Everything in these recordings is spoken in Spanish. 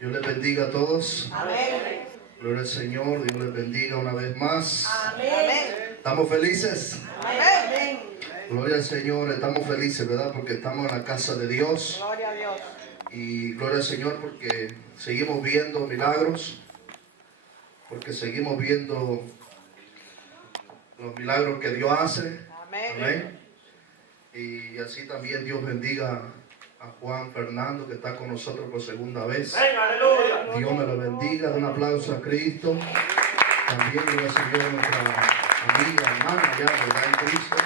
Dios les bendiga a todos. Amén. Gloria al Señor. Dios les bendiga una vez más. Amén. ¿Estamos felices? Amén. Gloria al Señor. Estamos felices, ¿verdad? Porque estamos en la casa de Dios. Gloria a Dios. Y gloria al Señor porque seguimos viendo milagros. Porque seguimos viendo los milagros que Dios hace. Amén. Amén. Y así también Dios bendiga a Juan Fernando, que está con nosotros por segunda vez. Aleluya. Dios me lo bendiga. Un aplauso a Cristo. También gloria al Señor a nuestra amiga, hermana, ya, ¿verdad? En Cristo.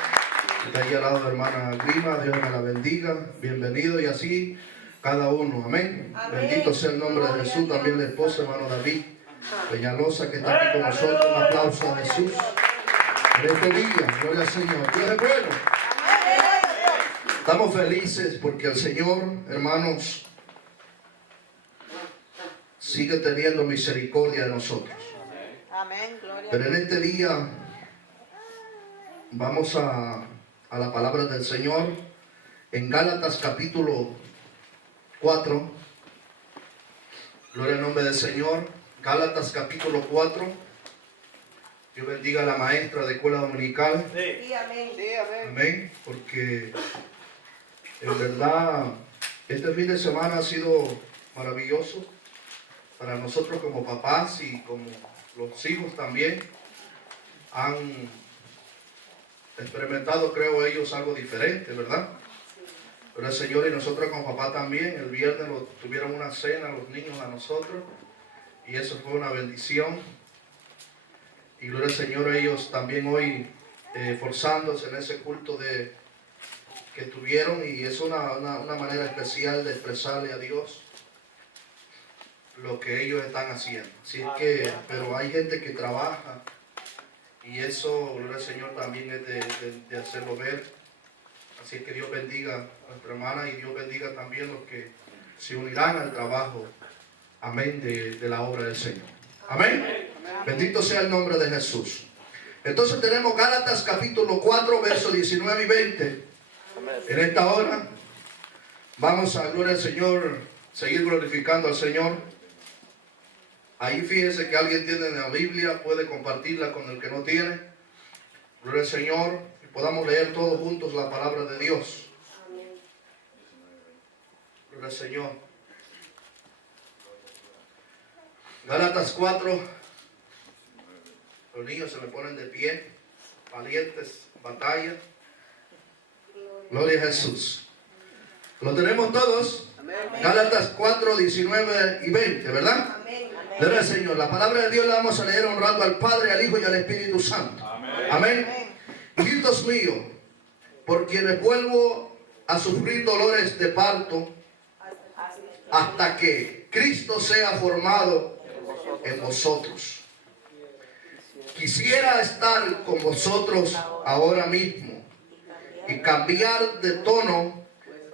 Está ahí al lado de hermana Grima. Dios me la bendiga. Bienvenido y así cada uno. Amén. Amén. Bendito sea el nombre de Jesús. También la esposa, hermano David Peñalosa, que está aquí con nosotros. Un aplauso a Jesús. En este día, gloria al Señor. Dios es bueno. Estamos felices porque el Señor, hermanos, sigue teniendo misericordia de nosotros. Amén. Gloria a Pero en Dios. este día vamos a la palabra del Señor en Gálatas capítulo 4. Gloria al nombre del Señor. Gálatas capítulo 4. Dios bendiga a la maestra de escuela dominical. Sí. Sí, amén. Amén. Porque en verdad este fin de semana ha sido maravilloso para nosotros como papás y como los hijos también. Han experimentado, creo ellos, algo diferente, ¿verdad? Pero el Señor y nosotros como papá también, el viernes tuvieron una cena los niños a nosotros y eso fue una bendición. Y gloria al Señor, ellos también hoy forzándose en ese culto que tuvieron, y es una manera especial de expresarle a Dios lo que ellos están haciendo. Así es que, pero hay gente que trabaja y eso, gloria al Señor, también es de hacerlo ver. Así es que Dios bendiga a nuestra hermana y Dios bendiga también los que se unirán al trabajo, amén, de la obra del Señor. Amén. Bendito sea el nombre de Jesús. Entonces tenemos Gálatas capítulo 4, versos 19 y 20. En esta hora vamos a, gloria al Señor, seguir glorificando al Señor. Ahí fíjese que alguien tiene la Biblia, puede compartirla con el que no tiene. Gloria al Señor, y podamos leer todos juntos la palabra de Dios. Gloria al Señor. Gálatas 4. Los niños se me ponen de pie, valientes, batalla. Gloria a Jesús. Lo tenemos todos. Gálatas 4, 19 y 20, ¿verdad? Amén. Gloria al Señor. La palabra de Dios la vamos a leer honrando al Padre, al Hijo y al Espíritu Santo. Amén. Hijitos míos, por quienes vuelvo a sufrir dolores de parto hasta que Cristo sea formado en vosotros. Quisiera estar con vosotros ahora mismo y cambiar de tono,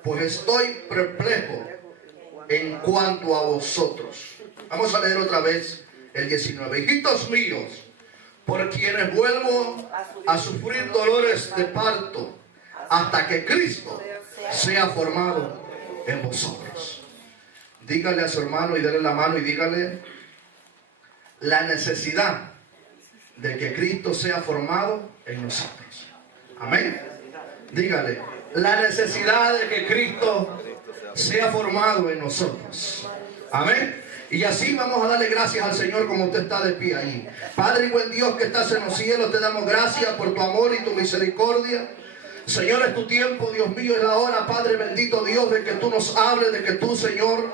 pues estoy perplejo en cuanto a vosotros. Vamos a leer otra vez el 19. Hijitos míos, por quienes vuelvo a sufrir dolores de parto hasta que Cristo sea formado en vosotros. Dígale a su hermano y dale la mano y dígale la necesidad de que Cristo sea formado en nosotros. Amén. Dígale, la necesidad de que Cristo sea formado en nosotros. Amén. Y así vamos a darle gracias al Señor como usted está de pie ahí. Padre y buen Dios que estás en los cielos, te damos gracias por tu amor y tu misericordia. Señor, es tu tiempo, Dios mío, es la hora, Padre bendito Dios, de que tú nos hables, de que tú, Señor,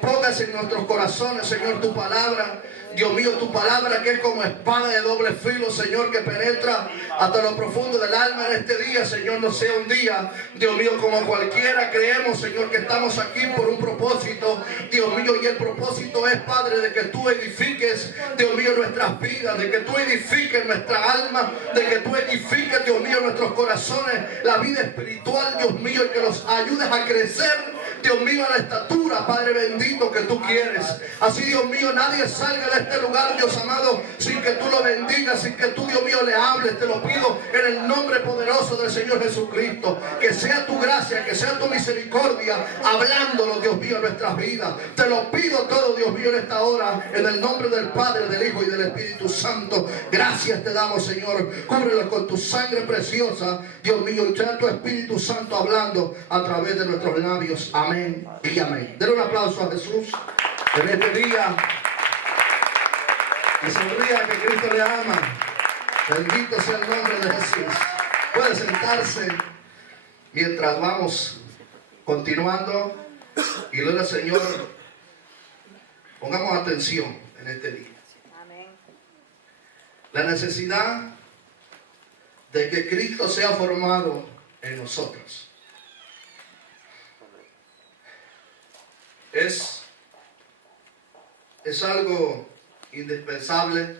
pongas en nuestros corazones, Señor, tu palabra. Dios mío, tu palabra que es como espada de doble filo, Señor, que penetra hasta lo profundo del alma en este día, Señor, no sea un día, Dios mío, como cualquiera. Creemos, Señor, que estamos aquí por un propósito, Dios mío, y el propósito es, Padre, de que tú edifiques, Dios mío, nuestras vidas, de que tú edifiques nuestra alma, de que tú edifiques, Dios mío, nuestros corazones, la vida espiritual, Dios mío, y que nos ayudes a crecer, Dios mío, a la estatura, Padre bendito, que tú quieres. Así, Dios mío, nadie salga de este lugar, Dios amado, sin que tú lo bendigas, sin que tú, Dios mío, le hables. Te lo pido en el nombre poderoso del Señor Jesucristo. Que sea tu gracia, que sea tu misericordia, hablándolo, Dios mío, en nuestras vidas. Te lo pido todo, Dios mío, en esta hora, en el nombre del Padre, del Hijo y del Espíritu Santo. Gracias te damos, Señor. Cúbrelo con tu sangre preciosa, Dios mío, y sea tu Espíritu Santo hablando a través de nuestros labios. Amén y amén. Denle un aplauso a Jesús en este día. Y sonría que Cristo le ama. Bendito sea el nombre de Jesús. Puede sentarse mientras vamos continuando. Y gloria al Señor. Pongamos atención en este día. Amén. La necesidad de que Cristo sea formado en nosotros. Es algo indispensable,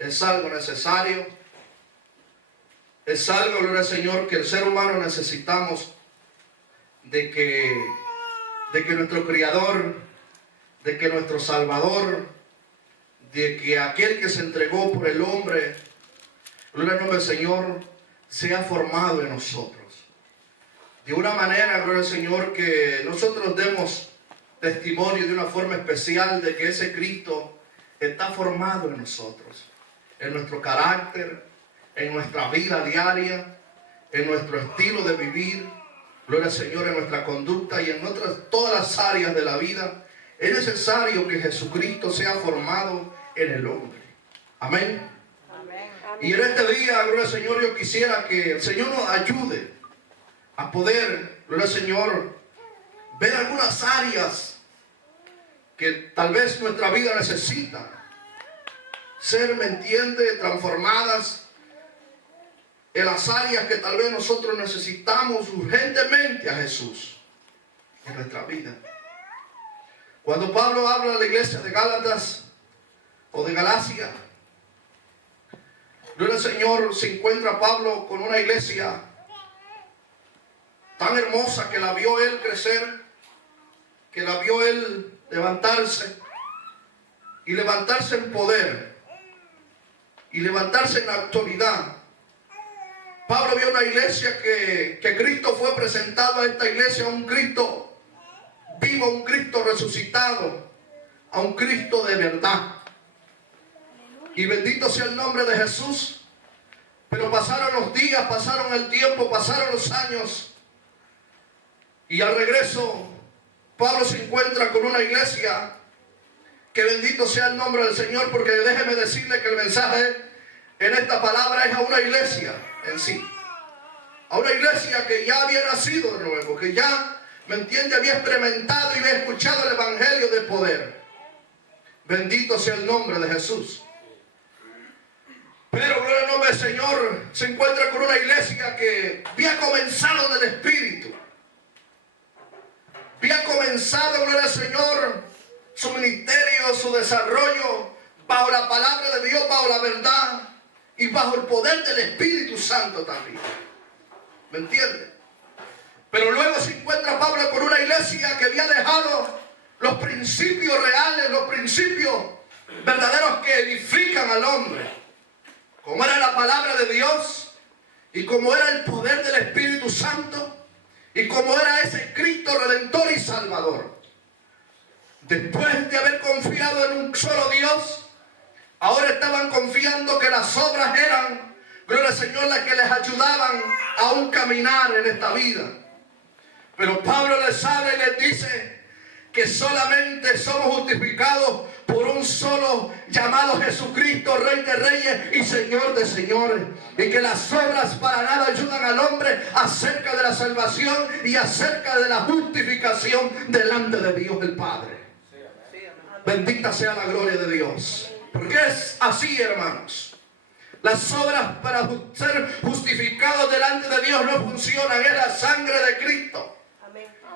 es algo necesario, es algo, gloria al Señor, que el ser humano necesitamos de que nuestro Criador, de que nuestro Salvador, de que aquel que se entregó por el hombre, gloria al nombre del Señor, sea formado en nosotros. De una manera, gloria al Señor, que nosotros demos testimonio de una forma especial de que ese Cristo está formado en nosotros, en nuestro carácter, en nuestra vida diaria, en nuestro estilo de vivir, gloria al Señor, en nuestra conducta y en todas las áreas de la vida. Es necesario que Jesucristo sea formado en el hombre. Amén. Amén. Y en este día, gloria al Señor, yo quisiera que el Señor nos ayude a poder, gloria al Señor, ver algunas áreas que tal vez nuestra vida necesita ser, ¿me entiende?, transformadas, en las áreas que tal vez nosotros necesitamos urgentemente a Jesús en nuestra vida. Cuando Pablo habla de la iglesia de Gálatas o de Galacia, gloria al Señor, se encuentra Pablo con una iglesia tan hermosa que la vio él crecer, que la vio él levantarse, y levantarse en poder, y levantarse en autoridad. Pablo vio una iglesia que Cristo fue presentado a esta iglesia, a un Cristo vivo, a un Cristo resucitado, a un Cristo de verdad. Y bendito sea el nombre de Jesús. Pero pasaron los días, pasaron el tiempo, pasaron los años, y al regreso Pablo se encuentra con una iglesia que bendito sea el nombre del Señor, porque déjeme decirle que el mensaje en esta palabra es a una iglesia en sí. A una iglesia que ya había nacido de nuevo, que ya, ¿me entiende?, había experimentado y había escuchado el evangelio de poder. Bendito sea el nombre de Jesús. Pero, gloria al nombre del Señor, se encuentra con una iglesia que había comenzado en el Espíritu. Había comenzado, gloria al Señor, su ministerio, su desarrollo, bajo la palabra de Dios, bajo la verdad y bajo el poder del Espíritu Santo también. ¿Me entiende? Pero luego se encuentra Pablo con una iglesia que había dejado los principios reales, los principios verdaderos que edifican al hombre, como era la palabra de Dios y como era el poder del Espíritu Santo y como era ese Cristo Redentor y Salvador. Después de haber confiado en un solo Dios, ahora estaban confiando que las obras eran, gloria al Señor, las que les ayudaban a un caminar en esta vida. Pero Pablo les habla y les dice que solamente somos justificados por un solo llamado Jesucristo, Rey de Reyes y Señor de Señores, y que las obras para nada ayudan al hombre acerca de la salvación y acerca de la justificación delante de Dios el Padre. Bendita sea la gloria de Dios, porque es así, hermanos. Las obras para ser justificados delante de Dios no funcionan. Es la sangre de Cristo,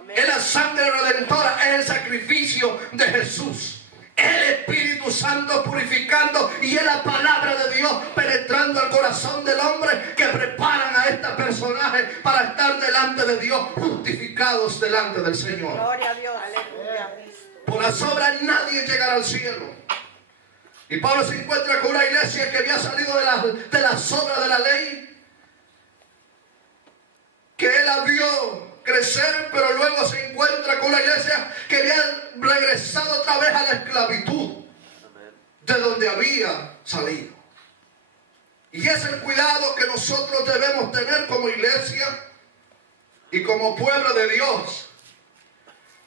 es la sangre redentora, es el sacrificio de Jesús, es el Espíritu Santo purificando, y es la palabra de Dios penetrando al corazón del hombre que preparan a esta persona personaje para estar delante de Dios, justificados delante del Señor. Gloria a Dios. Aleluya. Por las obras nadie llegará al cielo. Y Pablo se encuentra con una iglesia que había salido de las obras de la ley, que él la vio crecer, pero luego se encuentra con una iglesia que había regresado otra vez a la esclavitud de donde había salido. Y es el cuidado que nosotros debemos tener como iglesia y como pueblo de Dios,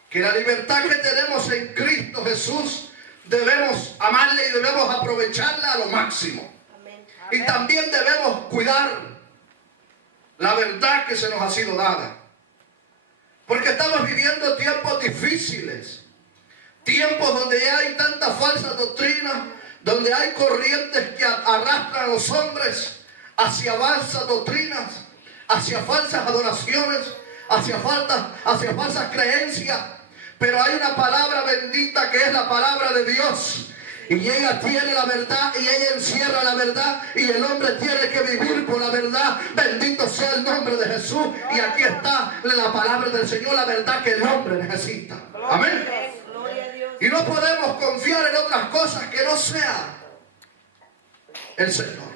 que la libertad que tenemos en Cristo Jesús debemos amarla y debemos aprovecharla a lo máximo. Amén. Y también debemos cuidar la verdad que se nos ha sido dada. Porque estamos viviendo tiempos difíciles. Tiempos donde hay tanta falsa doctrina, donde hay corrientes que arrastran a los hombres hacia falsas doctrinas, hacia falsas adoraciones, hacia falsas creencias. Pero hay una palabra bendita que es la palabra de Dios. Y ella tiene la verdad y ella encierra la verdad. Y el hombre tiene que vivir por la verdad. Bendito sea el nombre de Jesús. Y aquí está la palabra del Señor, la verdad que el hombre necesita. Amén. Y no podemos confiar en otras cosas que no sea el Señor.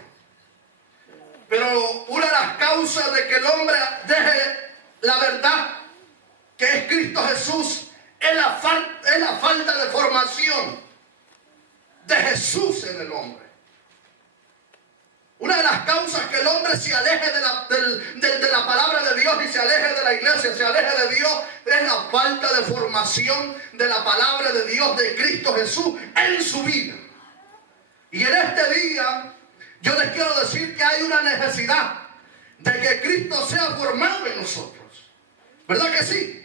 Pero una de las causas de que el hombre deje la verdad, que es Cristo Jesús, es la falta de formación de Jesús en el hombre. Una de las causas que el hombre se aleje de la palabra de Dios y se aleje de la iglesia, se aleje de Dios, es la falta de formación de la palabra de Dios, de Cristo Jesús en su vida. Y en este día yo les quiero decir que hay una necesidad de que Cristo sea formado en nosotros. ¿Verdad que sí?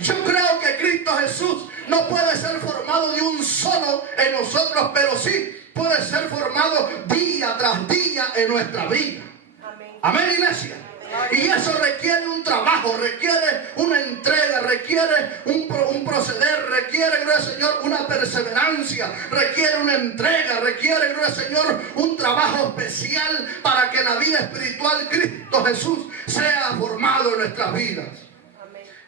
Yo creo que Cristo Jesús no puede ser formado de un solo en nosotros, pero sí puede ser formado día tras día en nuestra vida. Amén, iglesia. Y eso requiere un trabajo, requiere una entrega, requiere un proceder, requiere, gloria al Señor, una perseverancia, requiere una entrega, requiere, gloria al Señor, un trabajo especial para que la vida espiritual Cristo Jesús sea formado en nuestras vidas.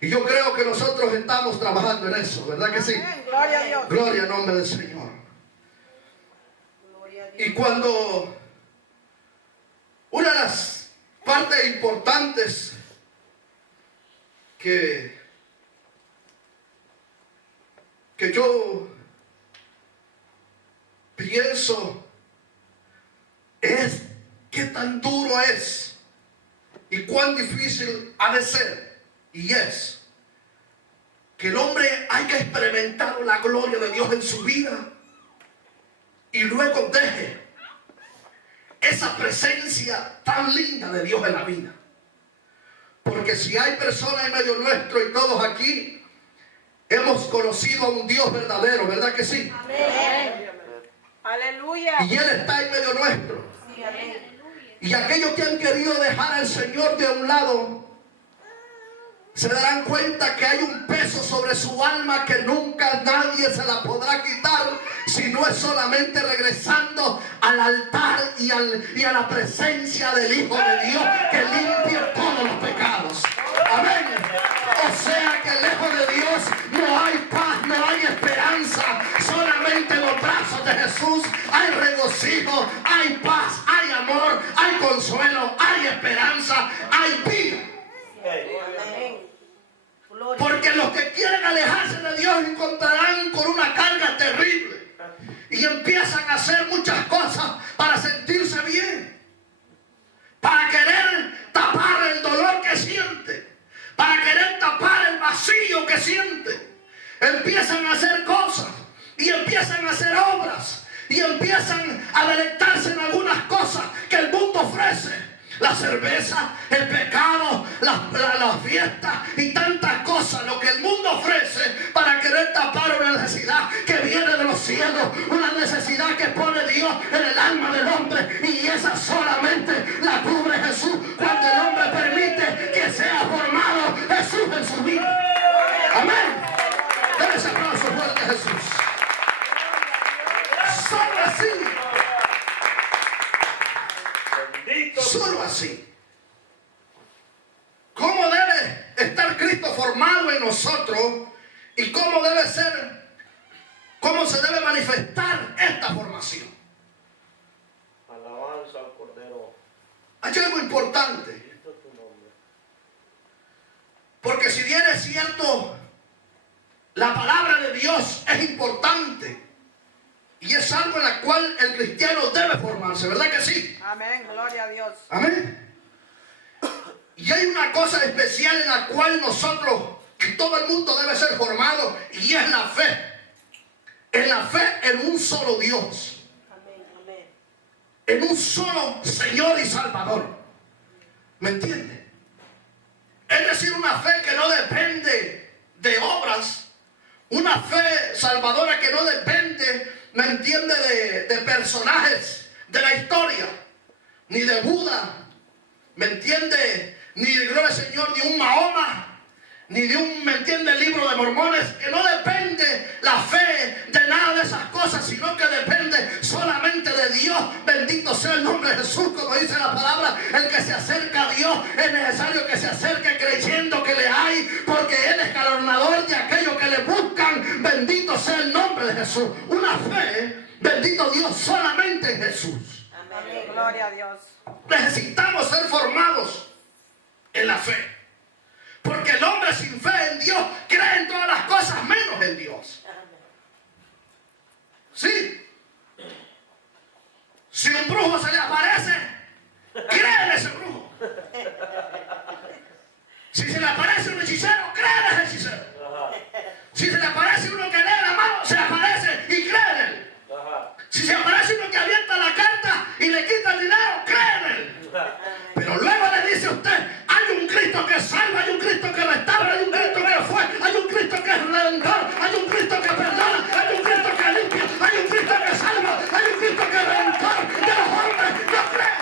Y yo creo que nosotros estamos trabajando en eso, ¿verdad que sí? Gloria a Dios. Gloria al nombre del Señor. Y cuando una de las partes importantes que yo pienso es qué tan duro es y cuán difícil ha de ser. Y es que el hombre hay que experimentar la gloria de Dios en su vida y luego deje esa presencia tan linda de Dios en la vida. Porque si hay personas en medio nuestro y todos aquí hemos conocido a un Dios verdadero, ¿verdad que sí? Amén. Aleluya. Y Él está en medio nuestro. Sí, amén. Y aquellos que han querido dejar al Señor de un lado, se darán cuenta que hay un peso sobre su alma que nunca nadie se la podrá quitar, si no es solamente regresando al altar y a la presencia del Hijo de Dios que limpia todos los pecados. Amén. O sea que lejos de Dios no hay paz, no hay esperanza. Solamente en los brazos de Jesús hay regocijo, hay paz, hay amor, hay consuelo, hay esperanza, hay vida. Amén. Porque los que quieren alejarse de Dios encontrarán con una carga terrible y empiezan a hacer muchas cosas para sentirse bien, para querer tapar el dolor que siente, para querer tapar el vacío que siente. Empiezan a hacer cosas y empiezan a hacer obras y empiezan a deleitarse en algunas cosas que el mundo ofrece. La cerveza, el pecado, las fiestas y tantas cosas, lo que el mundo ofrece para querer tapar una necesidad que viene de los cielos, una necesidad que pone Dios en el alma del hombre, y esa solamente la cubre Jesús cuando el hombre permite que sea formado Jesús en su vida. Amén. Denle ese aplauso fuerte a Jesús. Solo así. Solo así manifestar esta formación. Alabanza al Cordero. Hay algo importante. Bendito tu nombre. Porque si bien es cierto, la palabra de Dios es importante. Y es algo en la cual el cristiano debe formarse, ¿verdad que sí? Amén. Gloria a Dios. Amén. Y hay una cosa especial en la cual nosotros, que todo el mundo debe ser formado, y es la fe. En la fe en un solo Dios. Amén. Amén. En un solo Señor y Salvador. ¿Me entiende? Es decir, una fe que no depende de obras. Una fe salvadora que no depende, ¿me entiende?, de personajes de la historia. Ni de Buda, ¿me entiende?, ni de Gloria al Señor, ni un Mahoma, ni de un, ¿me entiende?, libro de Mormones. Que no depende la fe de nada de esas cosas, sino que depende solamente de Dios. Bendito sea el nombre de Jesús, como dice la palabra. El que se acerca a Dios es necesario que se acerque creyendo que le hay, porque Él es galardonador de aquellos que le buscan. Bendito sea el nombre de Jesús. Una fe, bendito Dios, solamente en Jesús. Amén. Gloria a Dios. Necesitamos ser formados en la fe. Porque el hombre sin fe en Dios cree en todas las cosas menos en Dios. ¿Sí? Si un brujo se le aparece, cree en ese brujo. Si se le aparece un hechicero, cree en ese hechicero. Si se le aparece uno que lee la mano, se le aparece y cree en él. Si se aparece uno que avienta la carta y le quita el dinero, cree en él. Pero luego le dice a usted, hay un Cristo que salva, hay un Cristo que restaura, hay un Cristo que fue, hay un Cristo que es redentor, hay un Cristo que perdona, hay un Cristo que limpia, hay un Cristo que salva, hay un Cristo que es redentor de los hombres. No cree.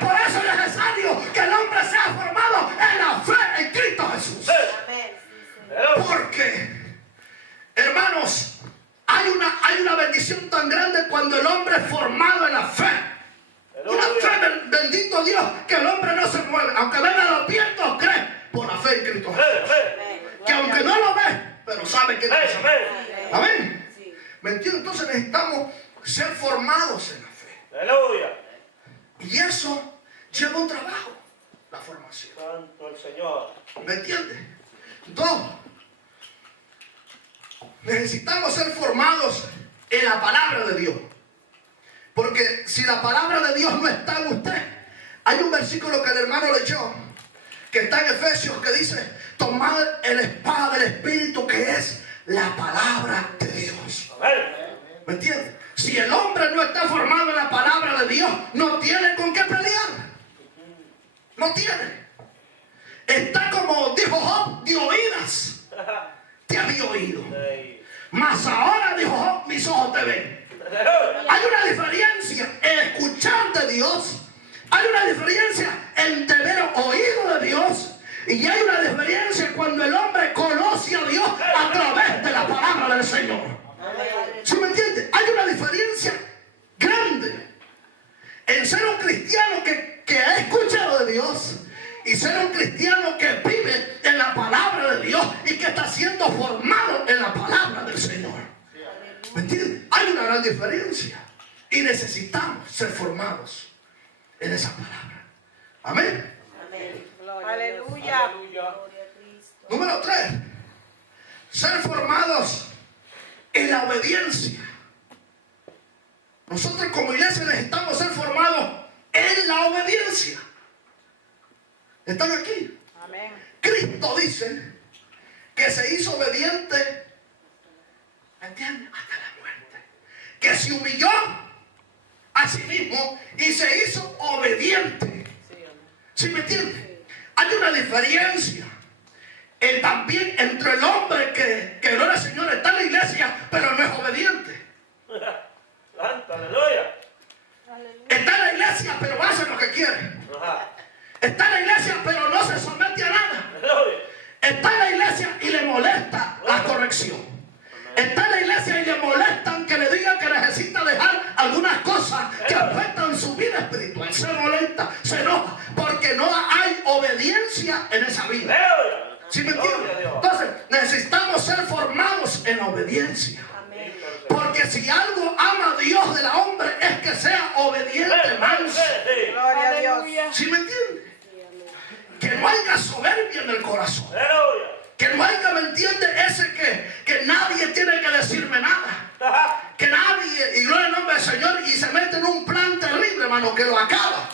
Por eso es necesario que el hombre sea formado en la fe en Cristo Jesús. Porque, hermanos, hay una bendición tan grande cuando el hombre es formado en la fe. Una fe, bendito Dios, que el hombre no se mueve. Aunque vengan los vientos, cree por la fe en Cristo Jesús. Que aunque no lo ve, pero sabe que es así. Amén. ¿Me entiendes? Entonces necesitamos ser formados en la fe. Aleluya. Y eso lleva un trabajo, la formación. Santo el Señor. ¿Me entiendes? Dos, necesitamos ser formados en la palabra de Dios. Porque si la palabra de Dios no está en usted, hay un versículo que el hermano leyó, que está en Efesios, que dice, tomad el espada del Espíritu, que es la palabra de Dios. ¿Me entiendes? Si el hombre no está formado en la palabra de Dios, no tiene con qué pelear. No tiene. Está como dijo Job, de oídas te había oído. Mas ahora, dijo Job, mis ojos te ven. Hay una diferencia en escuchar de Dios. Hay una diferencia en tener oído de Dios. Y hay una diferencia cuando el hombre conoce a Dios a través de la palabra del Señor. ¿Sí me entiende? Hay una diferencia grande en ser un cristiano que ha escuchado de Dios y ser un cristiano que vive en la palabra de Dios y que está siendo formado en la palabra del Señor. ¿Me entiendes? Hay una gran diferencia y necesitamos ser formados en esa palabra. Amén. Amén. Aleluya. Número 3. Ser formados en la obediencia. Nosotros como iglesia necesitamos ser formados en la obediencia. ¿Están aquí? Amén. Cristo dice que se hizo obediente, ¿entiendes?, hasta la muerte. Que se humilló a sí mismo y se hizo obediente. ¿Sí me entiende? Hay una diferencia también entre el hombre que gloria al Señor, está en la iglesia, pero no es obediente. Santo, aleluya. Está en la iglesia, pero hace lo que quiere. Está en la iglesia, pero no se somete a nada. Está en la iglesia y le molesta la corrección. Está en la iglesia y le molestan que le digan que necesita dejar algunas cosas que afectan su vida espiritual. Se molesta, se enoja, porque no hay obediencia en esa vida. ¿Sí me entiendes? Entonces, necesitamos en la obediencia. Amén. Porque si algo ama a Dios del hombre es que sea obediente, manso. Gloria a Dios. ¿Sí me entiende? Que no haya soberbia en el corazón. Aleluya. Que no haya, ¿me entiende? Ese que nadie tiene que decirme nada. Ajá. Que nadie, y gloria al nombre del Señor, y se mete en un plan terrible, hermano, que lo acaba.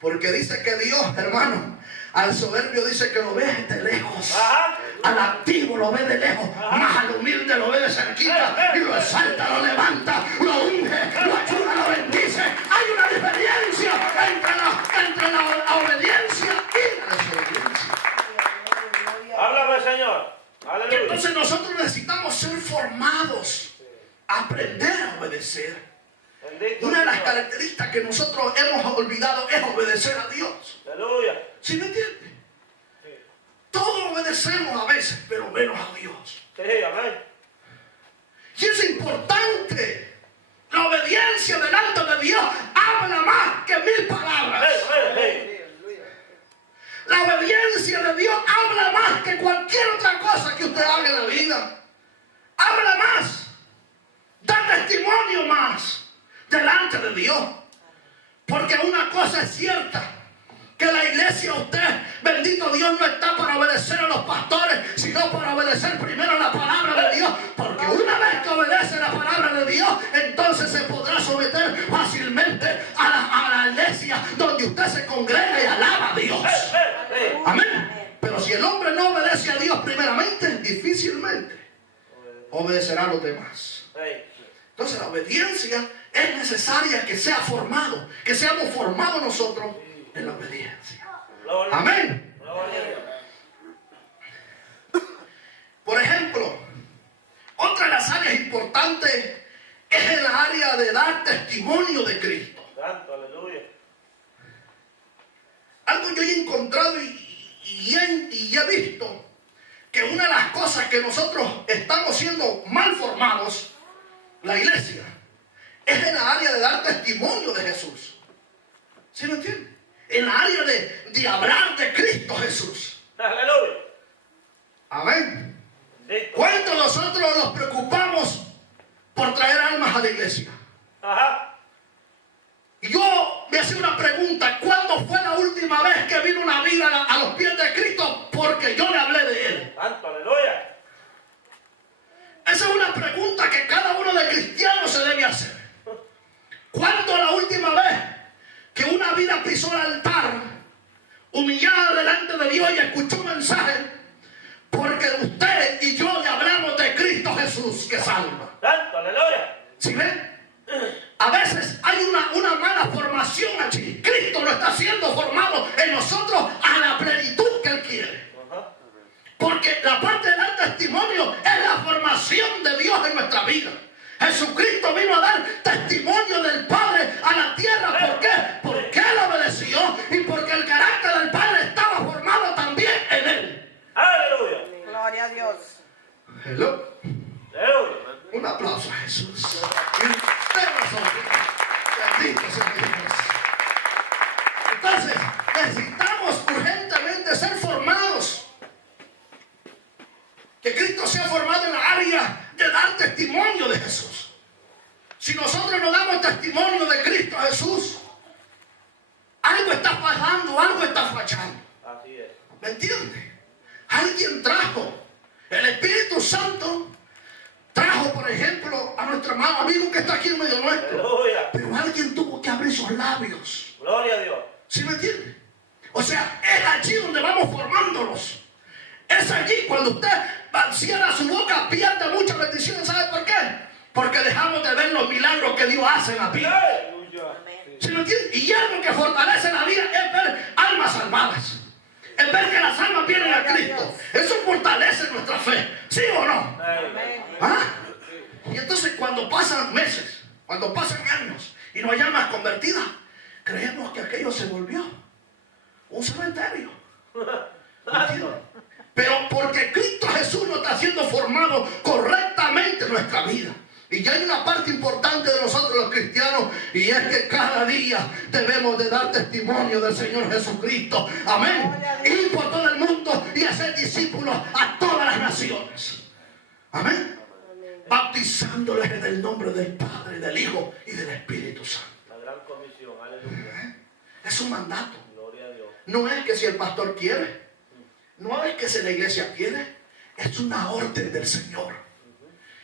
Porque dice que Dios, hermano, al soberbio dice que lo ve de lejos. Ajá. Al activo lo ve de lejos, más al humilde lo ve de cerquita, y lo exalta, lo levanta, lo unge, lo ayuda, lo bendice. Hay una diferencia entre la obediencia y la desobediencia. Háblame, Señor. Aleluya. Entonces nosotros necesitamos ser formados, aprender a obedecer. Bendito Una de las Señor. características que nosotros hemos olvidado es obedecer a Dios. Aleluya. ¿Sí me entiende? Todos obedecemos a veces, pero menos a Dios. Sí, amén. Y es importante. La obediencia delante de Dios habla más que 1000 palabras. La obediencia de Dios habla más que cualquier otra cosa que usted haga en la vida. Habla más. Da testimonio más delante de Dios. Porque una cosa es cierta. Que la iglesia, usted, bendito Dios, no está para obedecer a los pastores, sino para obedecer primero la palabra de Dios. Porque una vez que obedece la palabra de Dios, entonces se podrá someter fácilmente a la iglesia donde usted se congrega y alaba a Dios. Amén. Pero si el hombre no obedece a Dios primeramente, difícilmente obedecerá a los demás. Entonces la obediencia es necesaria que sea formado, que seamos formados nosotros en la obediencia. Amén. Por ejemplo, otra de las áreas importantes es el área de dar testimonio de Cristo. Santo, aleluya. Algo yo he encontrado y he visto que una de las cosas que nosotros estamos siendo mal formados, la iglesia, es en la área de dar testimonio de Jesús. ¿Sí me entiende? En la área de hablar de Cristo Jesús. Aleluya. Amén. Bendito. ¿Cuántos nosotros nos preocupamos por traer almas a la iglesia? Ajá. Y yo me hacía una pregunta: ¿cuándo fue la última vez que vino una vida a los pies de Cristo porque yo le hablé de Él? Santo, aleluya. Esa es una pregunta que cada uno de cristianos se debe hacer. ¿Cuándo la última vez que una vida pisó el altar, humillada delante de Dios y escuchó un mensaje? Porque usted y yo le hablamos de Cristo Jesús que salva. Santo, aleluya. ¿Sí ven? A veces hay una mala formación allí. Cristo no está siendo formado en nosotros a la plenitud que Él quiere. Ajá. Porque la parte de dar testimonio es la formación de Dios en nuestra vida. Jesucristo vino a dar testimonio del Padre a la tierra. ¿Por qué? Porque Él obedeció y porque el carácter del Padre estaba formado también en Él. Aleluya. Gloria a Dios. Hello. Aleluya. Un aplauso a Jesús. Bendito sea Dios. Entonces, necesitamos urgentemente ser formados. Que Cristo sea formado en la área de dar testimonio de Jesús. Si nosotros no damos testimonio de Cristo Jesús, algo está pasando, algo está fallando. Así es. ¿Me entiende? Alguien trajo, el Espíritu Santo trajo, por ejemplo, a nuestro amado amigo que está aquí en medio nuestro. Aleluya. Pero alguien tuvo que abrir sus labios. Gloria a Dios. ¿Sí me entiende? O sea, es allí donde vamos formándonos. Es allí cuando usted cierra su boca, pierde muchas bendiciones. ¿Sabe por qué? Porque dejamos de ver los milagros que Dios hace en la vida. Aleluya. ¿Sí me entiende? Y algo que fortalece la vida es ver almas salvadas. Es ver que las almas vienen a Cristo. Eso fortalece nuestra fe. ¿Sí o no? Amén. ¿Ah? Y entonces cuando pasan meses, cuando pasan años y no hay almas convertidas, creemos que aquello se volvió un cementerio. ¿Entiendes? Pero porque Cristo Jesús nos está siendo formado correctamente en nuestra vida. Y ya hay una parte importante de nosotros los cristianos, y es que cada día debemos de dar testimonio del Señor Jesucristo. Amén. Ir por todo el mundo y hacer discípulos a todas las naciones. Amén. bautizándoles en el nombre del Padre, del Hijo y del Espíritu Santo. La gran comisión. Aleluya. Es un mandato. Gloria a Dios. No es que si el pastor quiere, no es que si la iglesia quiere, es una orden del Señor.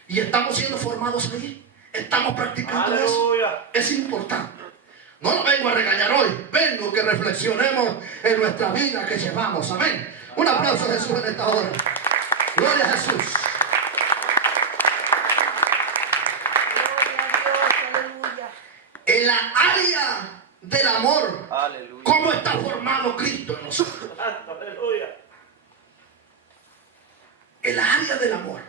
Y estamos siendo formados allí. Estamos practicando eso. Aleluya. Es importante. No lo vengo a regañar hoy. Vengo que reflexionemos en nuestra vida que llevamos. Amén. Un aplauso a Jesús en esta hora. Gloria a Jesús. En la área del amor, Aleluya. ¿cómo está formado Cristo en nosotros? Santo. Aleluya. En la área del amor.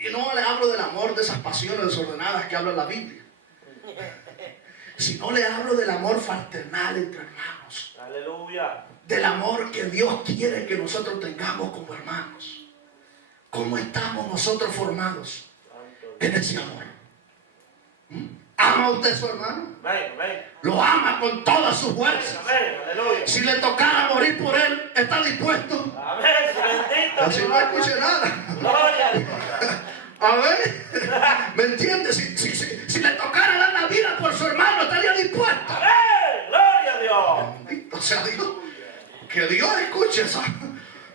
Y no le hablo del amor de esas pasiones desordenadas que habla la Biblia. Sino le hablo del amor fraternal entre hermanos. Aleluya. Del amor que Dios quiere que nosotros tengamos como hermanos. ¿Cómo estamos nosotros formados en ese amor? ¿Ama usted a su hermano? Amén. Amén. Lo ama con todas sus fuerzas. Amén. Aleluya. Si le tocara morir por él, ¿está dispuesto? Amén. Bendito. Así no escuche nada. Gloria a Dios. A ver, ¿me entiendes? Si le tocara dar la vida por su hermano, estaría dispuesto. Amén. Gloria a Dios. Bendito sea Dios. Que Dios escuche eso.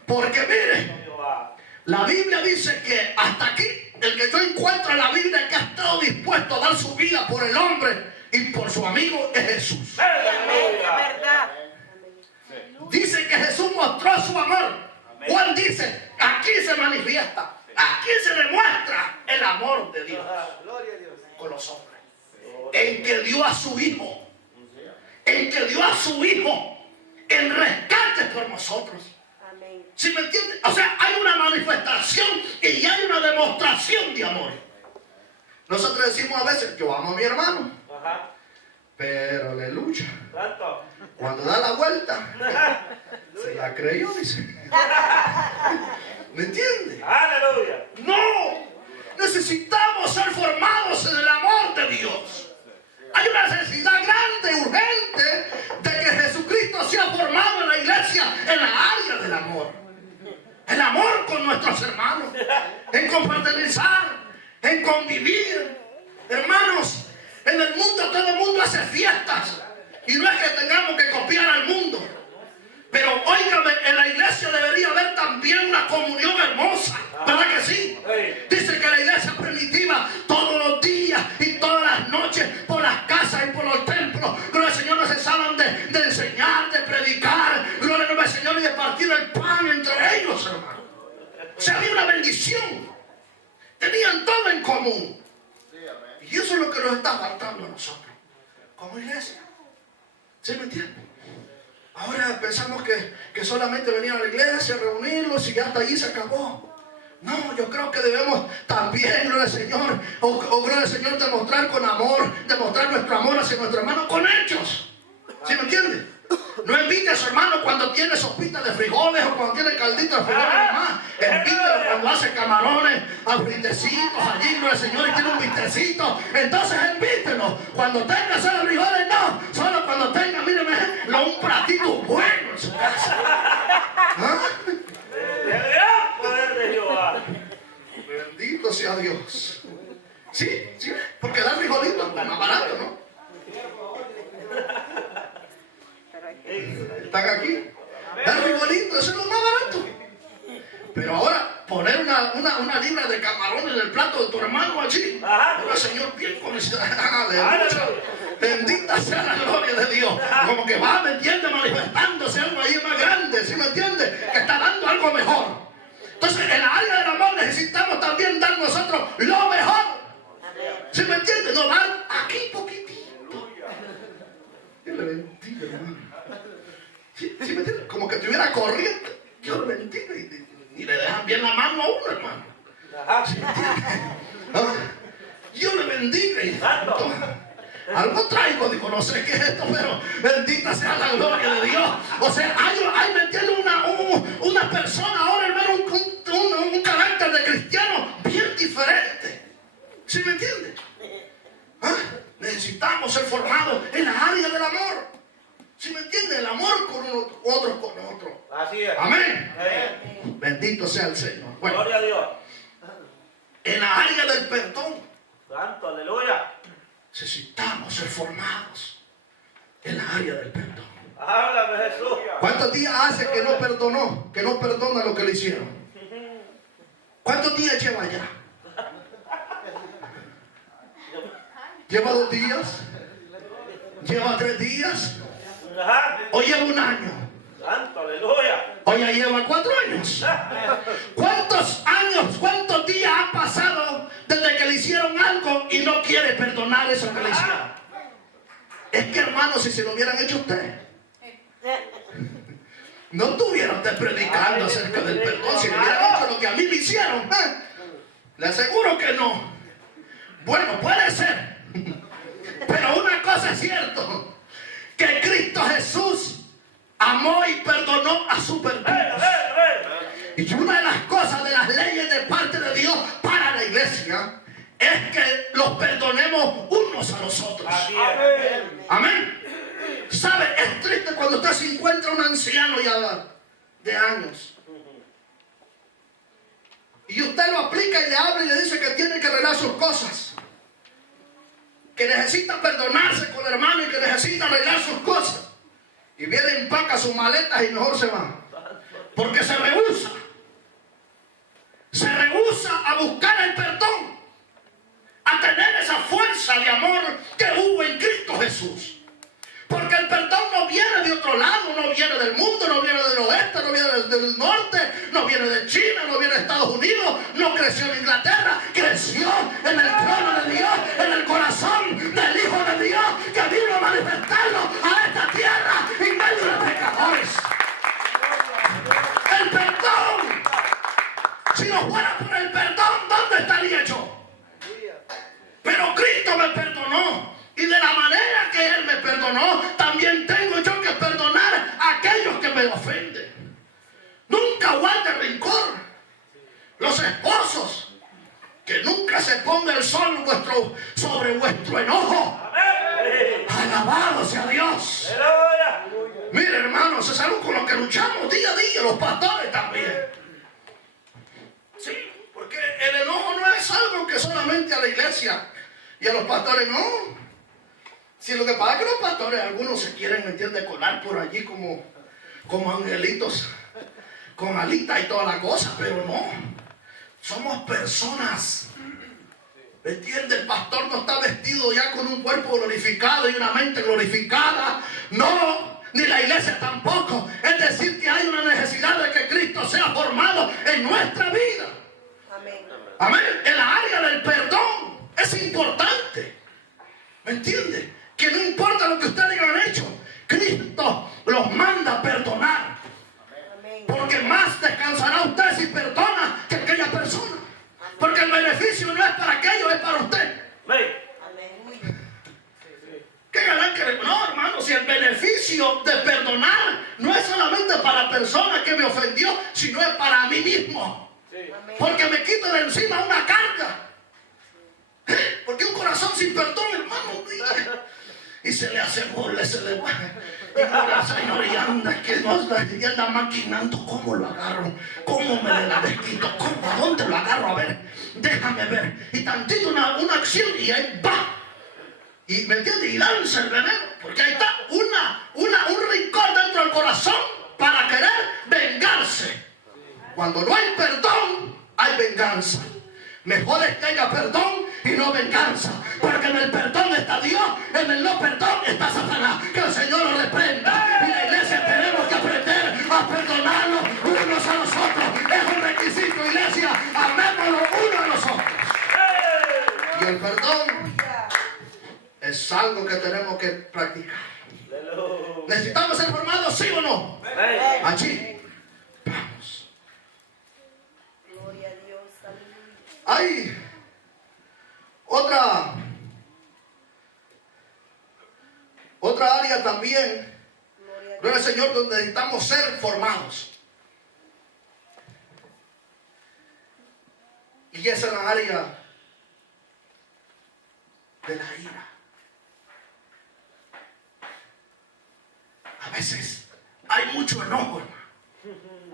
Porque mire, Jehová. la Biblia dice que hasta aquí, el que yo encuentro en la Biblia que ha estado dispuesto a dar su vida por el hombre y por su amigo es Jesús. Aleluya. verdad. Dice que Jesús mostró su amor. Juan dice, aquí se manifiesta, aquí se demuestra el amor de Dios con los hombres. En que dio a su Hijo, en que dio a su Hijo en rescate por nosotros. ¿Sí me entiende? O sea, hay una manifestación y hay una demostración de amor. Nosotros decimos a veces, yo amo a mi hermano, Ajá. pero aleluya, Santo. cuando da la vuelta, se la creyó, dice. ¿Me entiende? Aleluya. No, necesitamos ser formados en el amor de Dios. Hay una necesidad grande, urgente, de que Jesucristo sea formado en la iglesia en la área del amor. El amor con nuestros hermanos, en confraternizar, en convivir. Hermanos, en el mundo todo el mundo hace fiestas. Y no es que tengamos que copiar al mundo. Pero óigame, en la iglesia debería haber también una comunión hermosa. ¿Verdad que sí? Dice que la iglesia primitiva todos los días y todas las noches por las casas y por los templos, gloria al Señor, no cesaban de enseñar, de predicar, gloria al Señor, y de partir el pan entre ellos, hermano. O sea, había una bendición. Tenían todo en común. Y eso es lo que nos está faltando a nosotros como iglesia. ¿Sí me entienden? Ahora pensamos que solamente venir a la iglesia, reunirlos y ya hasta allí se acabó. No, yo creo que debemos también, gloria al Señor, gloria al Señor, demostrar con amor, demostrar nuestro amor hacia nuestro hermano con hechos. ¿Sí me entiende? No invite a su hermano cuando tiene sopita de frijoles o cuando tiene caldito de frijoles nomás. Invítelo cuando hace camarones, fritecitos allí, gloria al Señor, y tiene un bistecito. Entonces invítelo. Cuando tenga solo frijoles, no. Solo cuando tenga, míreme, un platito bueno en su casa. ¿Ah? El gran poder de Jehová. Bendito sea Dios. Sí, sí, porque dar frijolitos es más barato, ¿no? Están aquí. Dar frijolitos, eso es lo más barato. Pero ahora, poner una libra de camarón en el plato de tu hermano allí. Pero Señor, bien aleluya. Bendita sea la gloria de Dios. Como que va, ¿me entiende? Manifestándose algo ahí más grande, ¿sí me entiende? Que está dando algo mejor. Entonces, en la área del amor necesitamos también dar nosotros lo mejor. ¿Sí me entiende? No dar aquí poquitito. Dios le bendiga, hermano. ¿Sí me entiende? Como que tuviera corriente. Dios le bendiga y le dejan bien la mano a uno, hermano. ¿Sí me entiende? ¿Ah? Dios le bendiga y algo traigo, digo, no sé qué es esto, pero bendita sea la gloria de Dios. O sea, hay ¿me entiende? Una persona ahora, hermano, un carácter de cristiano bien diferente. ¿Sí me entiende? ¿Ah? Necesitamos ser formados en la área del amor. ¿Sí me entiende? El amor con otros con otros. Así es. Amén. Bendito sea el Señor. Bueno, gloria a Dios. en la área del perdón. Santo, aleluya. Necesitamos ser formados en la área del perdón. Háblame, Jesús. ¿Cuántos días hace que no perdonó, que no perdona lo que le hicieron? ¿Cuántos días lleva ya? ¿Lleva 2 días? ¿Lleva 3 días? Ajá. ¿O lleva 1 año? Santo, aleluya. ¿O ya lleva 4 años? ¿Cuántos años, cuántos días han pasado desde que le hicieron algo y no quiere perdonar eso que le hicieron? Es que, hermano, si se lo hubieran hecho usted, no estuviera usted predicando acerca del perdón. Si le hubieran hecho lo que a mí me hicieron, le aseguro que no. Bueno, puede ser, pero una cosa es cierto, que Cristo Jesús amó y perdonó a sus verdugos. Y una de las cosas, de las leyes de parte de Dios para la iglesia, es que los perdonemos unos a los otros. Amén. ¿Sabe? Es triste cuando usted se encuentra un anciano ya de años y usted lo aplica y le habla y le dice que tiene que arreglar sus cosas, que necesita perdonarse con el hermano y que necesita arreglar sus cosas, y viene, empaca sus maletas y mejor se va, porque se rehúsa a buscar el perdón, a tener esa fuerza de amor que hubo en Cristo Jesús. Porque el perdón no viene de otro lado, no viene del mundo, no viene del oeste, no viene del norte, no viene de China, no viene de Estados Unidos, no creció en Inglaterra, creció en el trono de Dios, en el corazón del Hijo de Dios, que vino a manifestarlo a esta tierra en medio de pecadores. El perdón, si no fuera por el perdón, ¿dónde estaría yo? Pero Cristo me perdonó. Y de la manera que Él me perdonó, también tengo yo que perdonar a aquellos que me ofenden. Nunca guarde rencor. Los esposos, que nunca se ponga el sol sobre vuestro enojo. Alabado sea Dios. Mire, hermanos, es algo con lo que luchamos día a día, los pastores también. Sí, porque el enojo no es algo que solamente a la iglesia y a los pastores, no. Si lo que pasa es que los pastores, algunos se quieren, ¿me entiendes?, colar por allí como angelitos, con alitas y toda la cosa, pero no. Somos personas. ¿Me entiendes? El pastor no está vestido ya con un cuerpo glorificado y una mente glorificada. No, ni la iglesia tampoco. Es decir, que hay una necesidad de que Cristo sea formado en nuestra vida. Amén. Amén. En la área del perdón es importante. ¿Me entiendes? Que no importa lo que ustedes hayan hecho, Cristo los manda a perdonar. Amén. Porque más descansará usted si perdona que aquella persona. Porque el beneficio no es para aquello, es para usted. Aleluya. ¿Qué ganar que no, hermano? Si el beneficio de perdonar no es solamente para la persona que me ofendió, sino es para mí mismo. Amén. Porque me quito de encima una carga. Porque un corazón sin perdón, hermano, y se le hace burla, se le va. Y ahora, Señor, y anda, que no y anda maquinando cómo lo agarro, cómo me la desquito, cómo, a dónde lo agarro, a ver, déjame ver. Y tantito una acción y ahí va. Y me entiendes, y lanza el veneno, porque ahí está un rincón dentro del corazón para querer vengarse. Cuando no hay perdón, hay venganza. Mejor es que haya perdón y no venganza, porque en el perdón está Dios, en el no perdón está Satanás. Que el Señor lo reprenda. Y la iglesia tenemos que aprender a perdonarnos unos a los otros. Es un requisito, iglesia. Amémonos unos a los otros. Y el perdón es algo que tenemos que practicar. ¿Necesitamos ser formados, sí o no? Allí vamos. Gloria a Dios. Aleluya. Hay otra área también, gloria al Señor, donde necesitamos ser formados. Y esa es la área de la ira. A veces hay mucho enojo, hermano.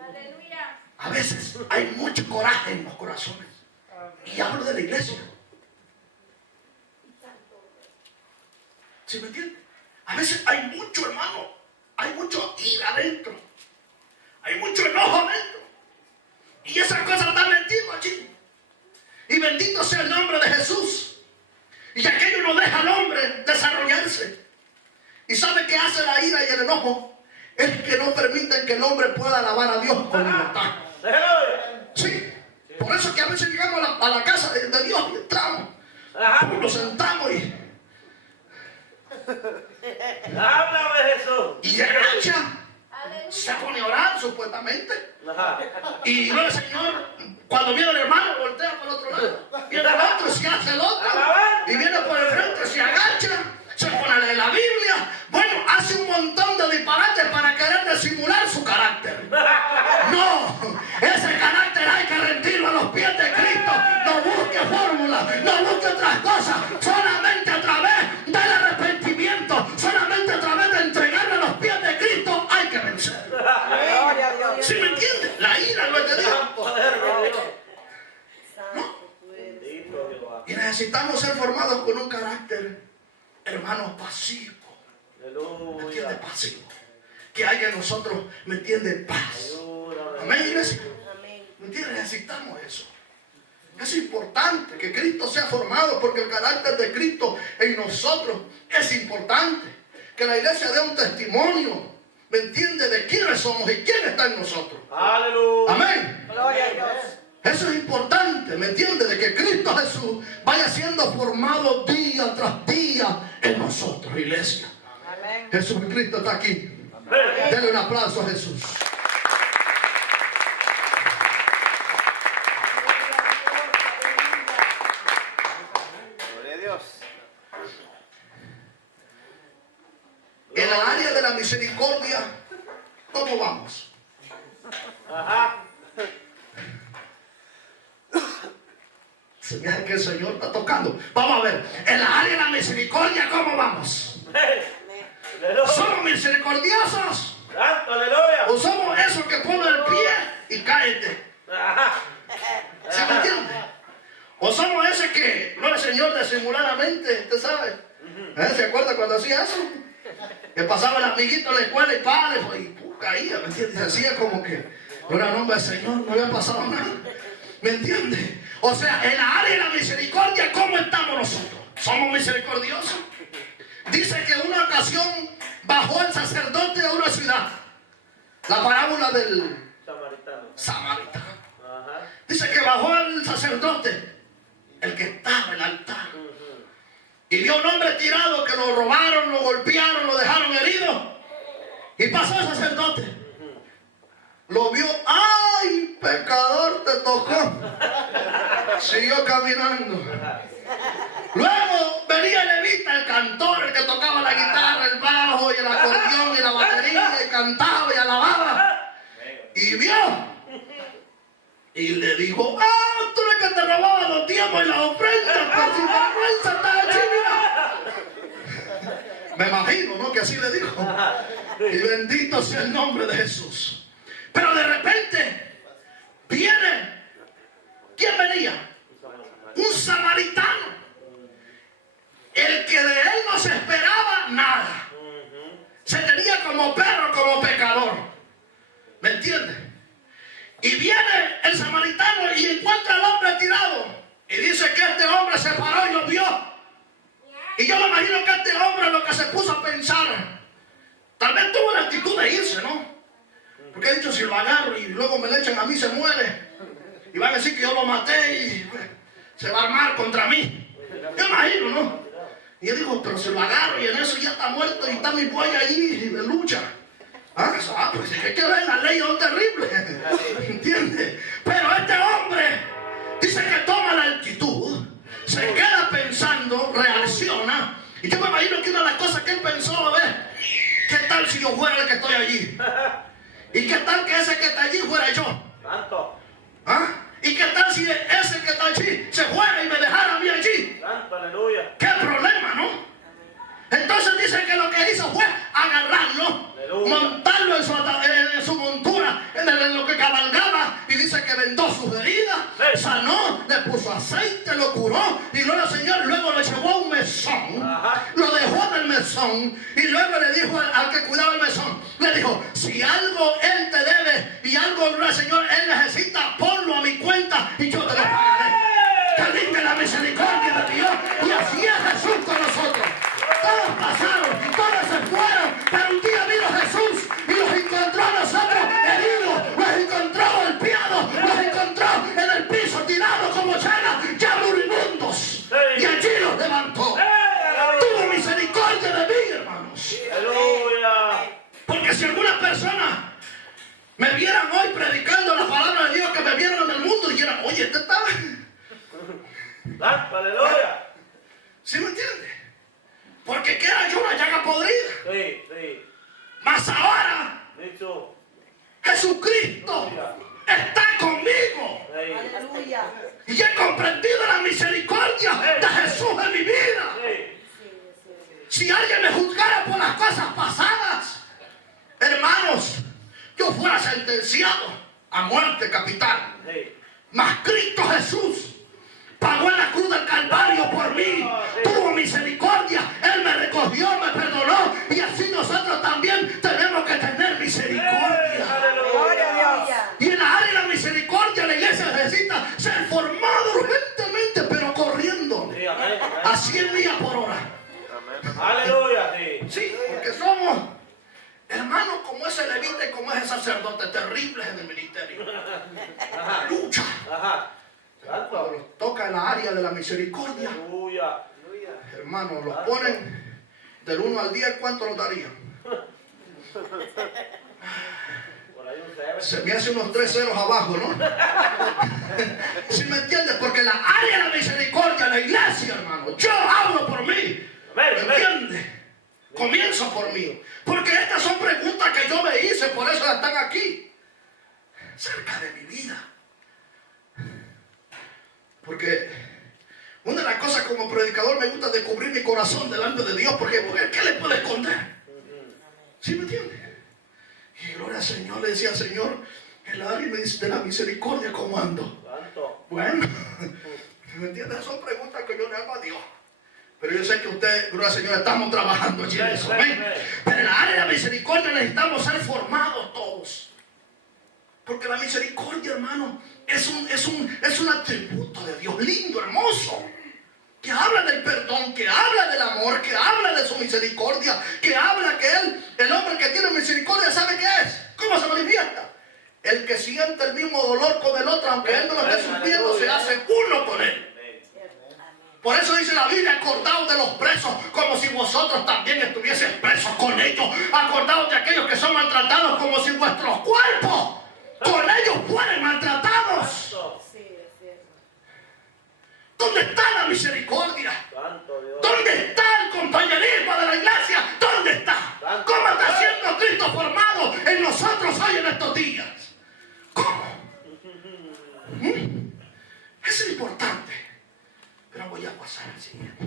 Aleluya. A veces hay mucho coraje en los corazones. Y Y hablo de la iglesia. ¿Sí me entiende? A veces hay mucho, hermano, hay mucho ira adentro, hay mucho enojo adentro, y esas cosas están metidas allí. Y bendito sea el nombre de Jesús. Y aquello no deja al hombre desarrollarse. ¿Y sabe qué hace la ira y el enojo? Es que no permiten que el hombre pueda alabar a Dios con libertad. Sí, por eso es que a veces llegamos a la casa de Dios y entramos, nos sentamos Háblame, Jesús. y agacha, se pone a orar supuestamente. Ajá. Y luego el Señor, cuando viene el hermano, voltea por el otro lado. Viene el otro, se hace el otro. Y viene por el frente, se agacha, se pone a leer la Biblia. Bueno, hace un montón de disparates para querer disimular su carácter. No, ese carácter hay que rendirlo a los pies de Cristo. No busque fórmulas, no busque otras cosas. Solamente a través del arrepentimiento, solamente a través de entregarle a los pies de Cristo hay que vencer. Gloria a Dios. ¿Sí me entiende? La ira no es de Dios. Poder de Dios. Santo tú eres. Bendito Jehová. Y necesitamos ser formados con un carácter, hermanos, pasivo. ¿Me entiende? Aleluya. Pasivo. Que haya en nosotros, ¿me entiende? Paz. Amén, iglesia. Amén. ¿Me entiende? Necesitamos eso. Es importante que Cristo sea formado, porque el carácter de Cristo en nosotros es importante. Que la iglesia dé un testimonio, ¿me entiende? De quiénes somos y quién está en nosotros. Aleluya. Amén. Gloria a Dios. Eso es importante, ¿me entiende? De que Cristo Jesús vaya siendo formado día tras día en nosotros, iglesia. Amén. Jesucristo está aquí. Amén. Denle un aplauso a Jesús. Gloria a Dios. En el área de la misericordia, ¿cómo vamos? Ajá. Se me hace que el Señor está tocando. Vamos a ver, en la área de la misericordia, ¿cómo vamos? Aleluya. ¿Somos misericordiosos? Santo, aleluya. ¿O somos esos que ponen el pie y cáete? Ajá. ¿Sí me entiende? ¿O somos ese que no el Señor disimuladamente, usted sabe? ¿Se acuerda cuando hacía eso? Que pasaba el amiguito en la escuela y padre, y caía, ¿me entiende? Se hacía como que no era nombre del Señor, no había pasado nada. ¿Me entiende? O sea, en la área de la misericordia, ¿cómo estamos nosotros? ¿Somos misericordiosos? Dice que en una ocasión bajó el sacerdote a una ciudad. La parábola del Samaritano. samaritano. Ajá. Dice que bajó el sacerdote, el que estaba en el altar, y vio a un hombre tirado que lo robaron, lo golpearon, lo dejaron herido. Y pasó el sacerdote. Lo vio, ¡ay, pecador, te tocó! Siguió caminando. Luego venía el levita, el cantor, el que tocaba la guitarra, el bajo y el acordeón y la batería, y cantaba y alababa. Y vio. Y le dijo, ¡ah, tú eres que te robaba los diezmos y las ofrendas! ¡Por sin vergüenza estás aquí, mira! Me imagino, ¿no? Que así le dijo. Y bendito sea el nombre de Jesús. Pero de repente viene, ¿quién venía? Un samaritano, el que de él no se esperaba nada. Se tenía como perro, como pecador. ¿Me entiendes? Y viene el samaritano y encuentra al hombre tirado. Y dice que este hombre se paró y lo vio. Y yo me imagino que este hombre lo que se puso a pensar, tal vez tuvo la actitud de irse, ¿no? Porque he dicho, si lo agarro y luego me le echan a mí, se muere. Y van a decir que yo lo maté y se va a armar contra mí. Yo imagino, ¿no? Y yo digo, pero si lo agarro y en eso ya está muerto y está mi pollo allí y me lucha. Pues es que ver, las leyes son terribles. ¿Entiendes? Pero este hombre dice que toma la actitud, se queda pensando, reacciona. Y yo me imagino que una de las cosas que él pensó, a ver, ¿qué tal si yo fuera el que estoy allí? ¿Y qué tal que ese que está allí fuera yo? Santo. ¿Ah? ¿Y qué tal si ese que está allí se fuera y me dejara a mí allí? Santo, aleluya. ¿Qué problema, no? Entonces dice que lo que hizo fue agarrarlo, montarlo en su montura iba en lo que cabalgaba, y dice que vendó sus heridas, sanó, le puso aceite, lo curó, y gloria al Señor. Luego lo llevó a un mesón, lo dejó en el mesón, y luego le dijo al que cuidaba el mesón, le dijo: si algo él te debe y algo, gloria al Señor, él necesita, ponlo a mi cuenta y yo te lo pagaré. Que libre la misericordia de Dios. Y así es Jesús con nosotros. Todos pasaron, todos se fueron, pero un día vino Jesús y los encontró a nosotros heridos, los encontró golpeados, los encontró en el piso tirados como chagas, ya moribundos, y allí los levantó. Tuvo misericordia de mí, hermanos. Aleluya. Porque si algunas personas me vieran hoy predicando la palabra de Dios, que me vieron en el mundo, dijeran: oye, este está... Aleluya. ¿Sí me entiende? Porque que era yo una llaga podrida. Sí, sí. Mas ahora Dicho. Jesucristo está conmigo. Sí. Aleluya. Y he comprendido la misericordia de Jesús en mi vida. Sí. Si alguien me juzgara por las cosas pasadas, hermanos, yo fuera sentenciado a muerte capital. Sí. Mas Cristo Jesús pagó en la cruz del Calvario por mí, tuvo misericordia, Él me recogió, me perdonó, y así nosotros también tenemos que tener misericordia. Gloria a Dios. Y en la área de la misericordia la iglesia necesita ser formada urgentemente, pero corriendo Sí, amén. a 100 millas por hora. Aleluya. Sí. Sí, porque somos hermanos como ese levita y como ese sacerdote, terribles en el ministerio. Lucha. Ajá. Cuando Santo. los toca en la área de la misericordia, Aleluya. hermanos, los ponen del 1 al 10, ¿cuánto los darían? Por ahí un 7. Se me hace unos 3 ceros abajo, ¿no? ¿Sí me entiendes? Porque la área de la misericordia, la iglesia, hermano, yo hablo por mí. ¿Me entiendes? Comienzo por mí. Porque estas son preguntas que yo me hice, por eso están aquí. Cerca de mi vida. Porque una de las cosas como predicador me gusta descubrir mi corazón delante de Dios. Porque ¿qué le puede esconder? ¿Sí me entiende? Y gloria al Señor, le decía: Señor, el área de la misericordia, ¿cómo ando? Santo. Bueno, ¿me entiendes? Son preguntas que yo le hago a Dios. Pero yo sé que usted, gloria al Señor, estamos trabajando allí en eso. ¿Ven? Pero en la área de la misericordia necesitamos ser formados todos. Porque la misericordia, hermano, es un atributo de Dios lindo, hermoso. Que habla del perdón, que habla del amor, que habla de su misericordia, que habla que Él, el hombre que tiene misericordia, ¿sabe qué es? ¿Cómo se manifiesta? El que siente el mismo dolor con el otro, aunque Él no lo esté sufriendo, se hace uno con Él. Por eso dice la Biblia: acordaos de los presos, como si vosotros también estuviesen presos con ellos. Acordaos de aquellos que son maltratados, como si vuestros cuerpos con ellos fueran maltratados. Sí, es cierto. ¿Dónde está la misericordia? Santo Dios. ¿Dónde está el compañerismo de la iglesia? ¿Dónde está? ¿Cómo está siendo Cristo formado en nosotros hoy en estos días? ¿Cómo? Es importante. Pero voy a pasar al siguiente.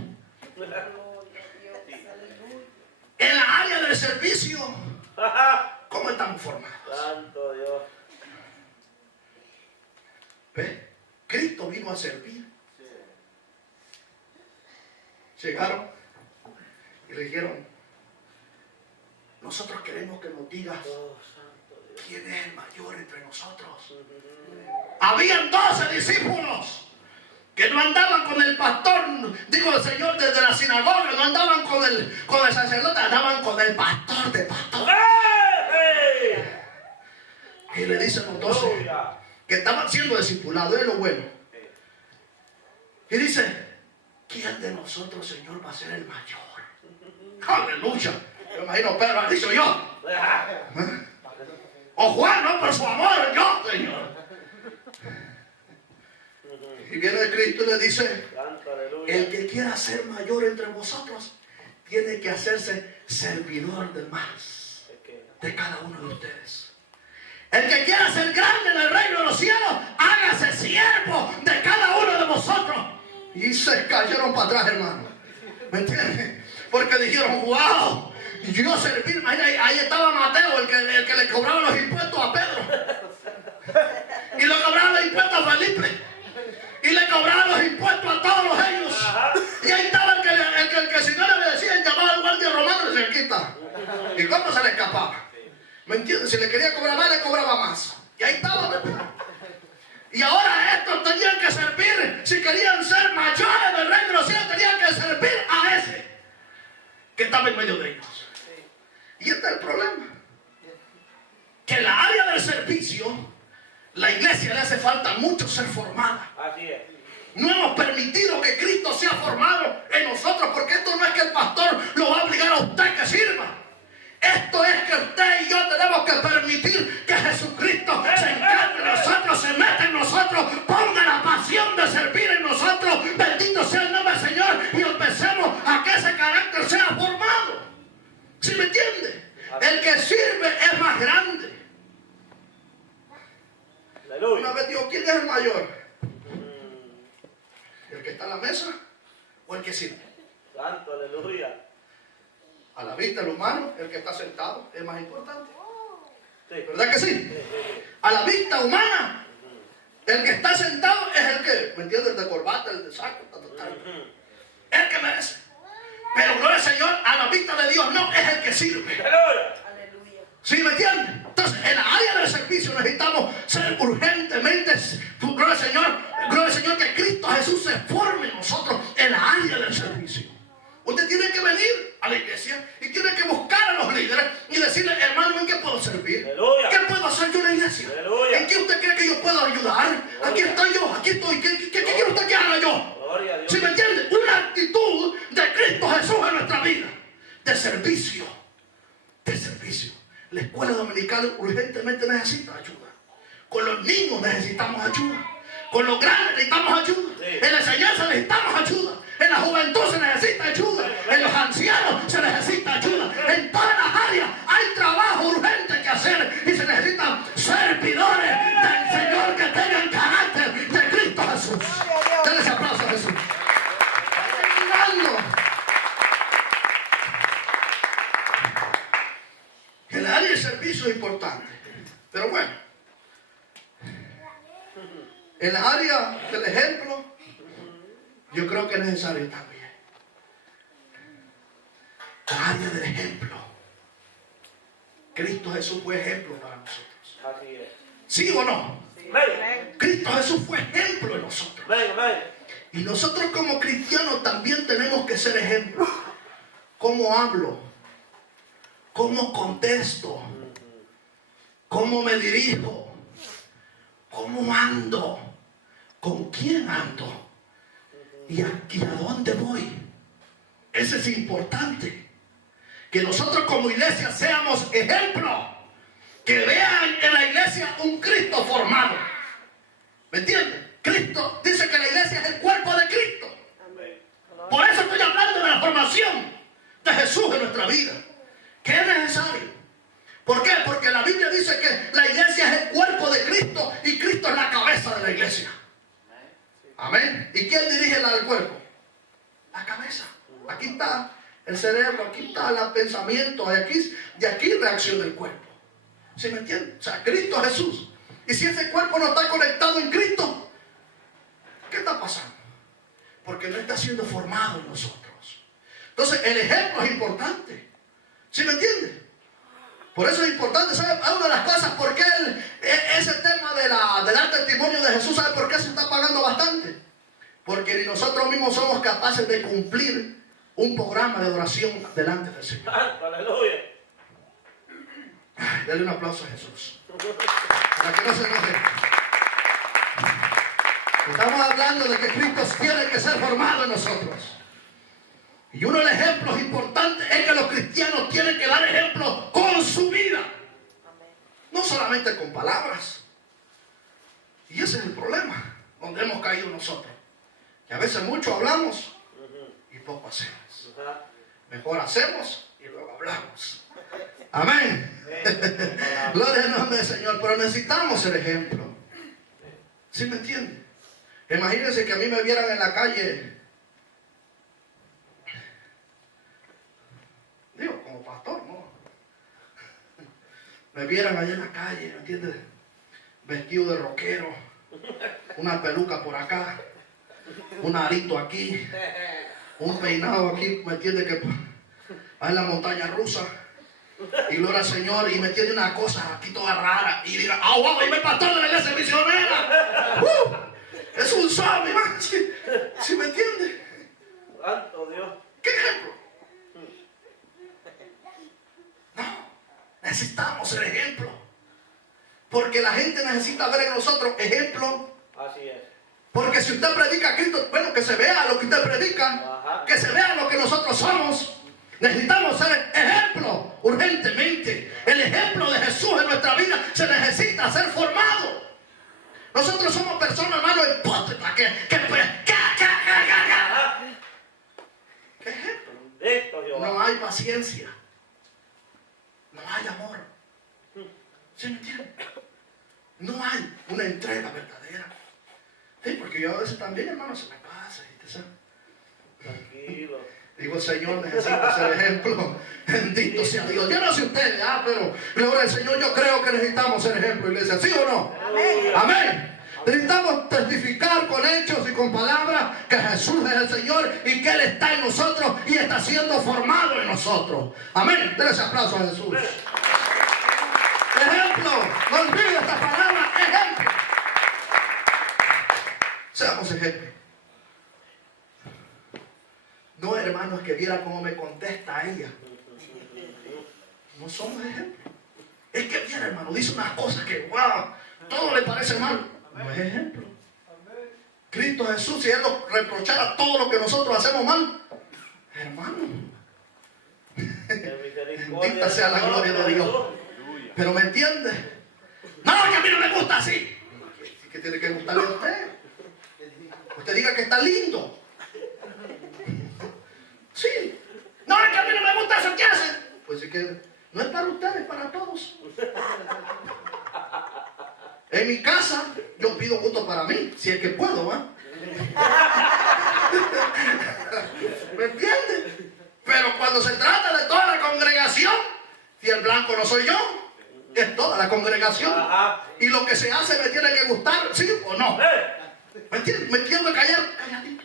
En la área del servicio, ¿cómo estamos formados? Santo Dios. ¿Ve? Cristo vino a servir. Llegaron y le dijeron: nosotros queremos que nos digas quién es el mayor entre nosotros. Habían 12 discípulos que no andaban con el pastor, digo el Señor, desde la sinagoga, no andaban con el sacerdote, andaban con el pastor de pastores. Y le dicen los 12 que estaban siendo discipulados, es lo bueno. Y dice: ¿quién de nosotros, Señor, va a ser el mayor? Aleluya. Yo imagino Pedro ha dicho: yo. O Juan, no, por su amor, yo, Señor. Y viene Cristo y le dice: el que quiera ser mayor entre vosotros tiene que hacerse servidor del más, de cada uno de ustedes. El que quiera ser grande en el reino de los cielos, hágase siervo de cada uno de vosotros. Y se cayeron para atrás, hermano. ¿Me entiendes? Porque dijeron: wow, Y yo servir, imagínate, ahí estaba Mateo, el que le cobraba los impuestos a Pedro. Y le cobraba los impuestos a Felipe. Y le cobraba los impuestos a todos ellos. Y ahí estaba el que si no le decían, llamaba al guardia romano y decía, aquí está. ¿Y cómo se le escapaba? ¿Me entiendes? Si le quería cobrar más, le cobraba más. Y ahí estaba. Y ahora estos tenían que servir, si querían ser mayores del reino de los cielos, tenían que servir a ese que estaba en medio de ellos. Y este es el problema. Que en la área del servicio, la iglesia le hace falta mucho ser formada. Así es. No hemos permitido que Cristo sea formado en nosotros, porque esto no es que el pastor lo va a obligar a usted que sirva. Esto es que usted y yo tenemos que permitir que Jesucristo se encarne en nosotros, se meta en nosotros, ponga la pasión de servir en nosotros. Bendito sea el nombre del Señor, y empecemos a que ese carácter sea formado. ¿Sí me entiende? El que sirve es más grande. Aleluya. Una vez dijo, ¿quién es el mayor? ¿El que está en la mesa o el que sirve? Santo, aleluya. A la vista del humano, el que está sentado es más importante. Sí. ¿Verdad que sí? A la vista humana, el que está sentado es el que, ¿me entiendes? El de corbata, el de saco, el que merece. Pero gloria al Señor, a la vista de Dios no, es el que sirve. Aleluya. ¿Sí me entiendes? Entonces, en la área del servicio necesitamos ser urgentemente, gloria al Señor, que Cristo Jesús se forme en nosotros en la área del servicio. Usted tiene que venir a la iglesia y tiene que buscar a los líderes y decirle, hermano, ¿en qué puedo servir? Aleluya. ¿Qué puedo hacer yo en la iglesia? Aleluya. ¿En qué usted cree que yo puedo ayudar? Aquí estoy yo, aquí estoy. ¿Qué quiere usted que haga yo? Gloria a Dios. ¿Sí me entiende? Una actitud de Cristo Jesús en nuestra vida. De servicio. De servicio. La escuela dominical urgentemente necesita ayuda. Con los niños necesitamos ayuda. Con los grandes necesitamos ayuda. Sí. En la enseñanza necesitamos ayuda. En la juventud se necesita ayuda. En los ancianos se necesita ayuda. En todas las áreas hay trabajo urgente que hacer. Y se necesitan servidores del Señor que tengan carácter de Cristo Jesús. Denle ese aplauso a Jesús. Terminando. El área de servicio es importante. Pero bueno. En la área del ejemplo, yo creo que es necesario también. La área del ejemplo. Cristo Jesús fue ejemplo para nosotros. Así es. ¿Sí o no? Amén. Cristo Jesús fue ejemplo de nosotros. Amén, amén. Y nosotros como cristianos también tenemos que ser ejemplo. ¿Cómo hablo? ¿Cómo contesto? ¿Cómo me dirijo? ¿Cómo ando? ¿Con quién ando? ¿Y a dónde voy? Eso es importante. Que nosotros como iglesia seamos ejemplo. Que vean en la iglesia un Cristo formado. ¿Me entienden? Cristo dice que la iglesia es el cuerpo de Cristo. Por eso estoy hablando de la formación de Jesús en nuestra vida. Que es necesario. ¿Por qué? Porque la Biblia dice que la iglesia es el cuerpo de Cristo y Cristo es la cabeza de la iglesia. Amén. ¿Y quién dirige el cuerpo? La cabeza. Aquí está el cerebro, aquí está el pensamiento, de aquí reacciona el cuerpo. ¿Sí me entienden? O sea, Cristo Jesús. Y si ese cuerpo no está conectado en Cristo, ¿qué está pasando? Porque no está siendo formado en nosotros. Entonces, el ejemplo es importante. ¿Sí me entiende? Por eso es importante, ¿sabe? Una de las cosas, ¿por qué ese tema de dar testimonio de Jesús, ¿sabe por qué se está pagando bastante? Porque ni nosotros mismos somos capaces de cumplir un programa de adoración delante del Señor. Aleluya. Ay, dale un aplauso a Jesús. Para que no se enoje. Estamos hablando de que Cristo tiene que ser formado en nosotros. Y uno de los ejemplos importantes es que los cristianos tienen que dar ejemplo con su vida. No solamente con palabras. Y ese es el problema donde hemos caído nosotros. Que a veces mucho hablamos y poco hacemos. Mejor hacemos y luego hablamos. Amén. Gloria al nombre del Señor. Pero necesitamos el ejemplo. ¿Sí me entienden? Imagínense que a mí me vieran en la calle. Digo, como pastor, no. Me vieran allá en la calle, ¿me entiendes? Vestido de rockero, una peluca por acá, un arito aquí, un peinado aquí, ¿me entiendes? Que va en la montaña rusa. Y gloria al Señor, y me tiene una cosa aquí toda rara. Y diga, ah, wow, y me pastor de la iglesia misionera. Es un sabio, hermano. ¿Sí me entiende? Santo Dios. ¿Qué ejemplo? No, necesitamos ser ejemplo. Porque la gente necesita ver en nosotros ejemplo. Así es. Porque si usted predica a Cristo, bueno, que se vea lo que usted predica. Ajá. Que se vea lo que nosotros somos. Necesitamos ser ejemplo urgentemente. El ejemplo de Jesús en nuestra vida se necesita ser formado. Nosotros somos personas, hermano, hipócritas. ¿Qué ejemplo? Bendito Jehová. No hay paciencia. No hay amor. ¿Sí me entiende? No hay una entrega verdadera. Sí, porque yo a veces también, hermano, se me pasa. Tranquilo. Digo, Señor, necesito ser ejemplo. Bendito sea Dios. Yo no sé ustedes, pero gloria al Señor, yo creo que necesitamos ser ejemplo, iglesia. ¿Sí o no? Amén. Amén. Necesitamos testificar con hechos y con palabras que Jesús es el Señor y que Él está en nosotros y está siendo formado en nosotros. Amén. Denle ese aplauso a Jesús. Ejemplo. No olvide esta palabra, ejemplo. Seamos ejemplo. No, hermanos, que viera cómo me contesta ella. No somos ejemplos. Es que viera, hermano, dice unas cosas que, wow, todo le parece mal. No es ejemplo. Cristo Jesús, si Él nos reprochara todo lo que nosotros hacemos mal, hermano, bendita sea la gloria de Dios. Pero ¿me entiende? No, que a mí no me gusta así. ¿Qué tiene que gustarle a usted? Usted diga que está lindo. Sí. No, es que a mí no me gusta eso que hacen. Pues es que no es para ustedes, es para todos. En mi casa, yo pido gusto para mí, si es que puedo, ¿va? ¿Me entiende? Pero cuando se trata de toda la congregación, si el blanco no soy yo, es toda la congregación. Ajá. Y lo que se hace me tiene que gustar, ¿sí o no? ¿Me entiende? Me tengo que callar calladito.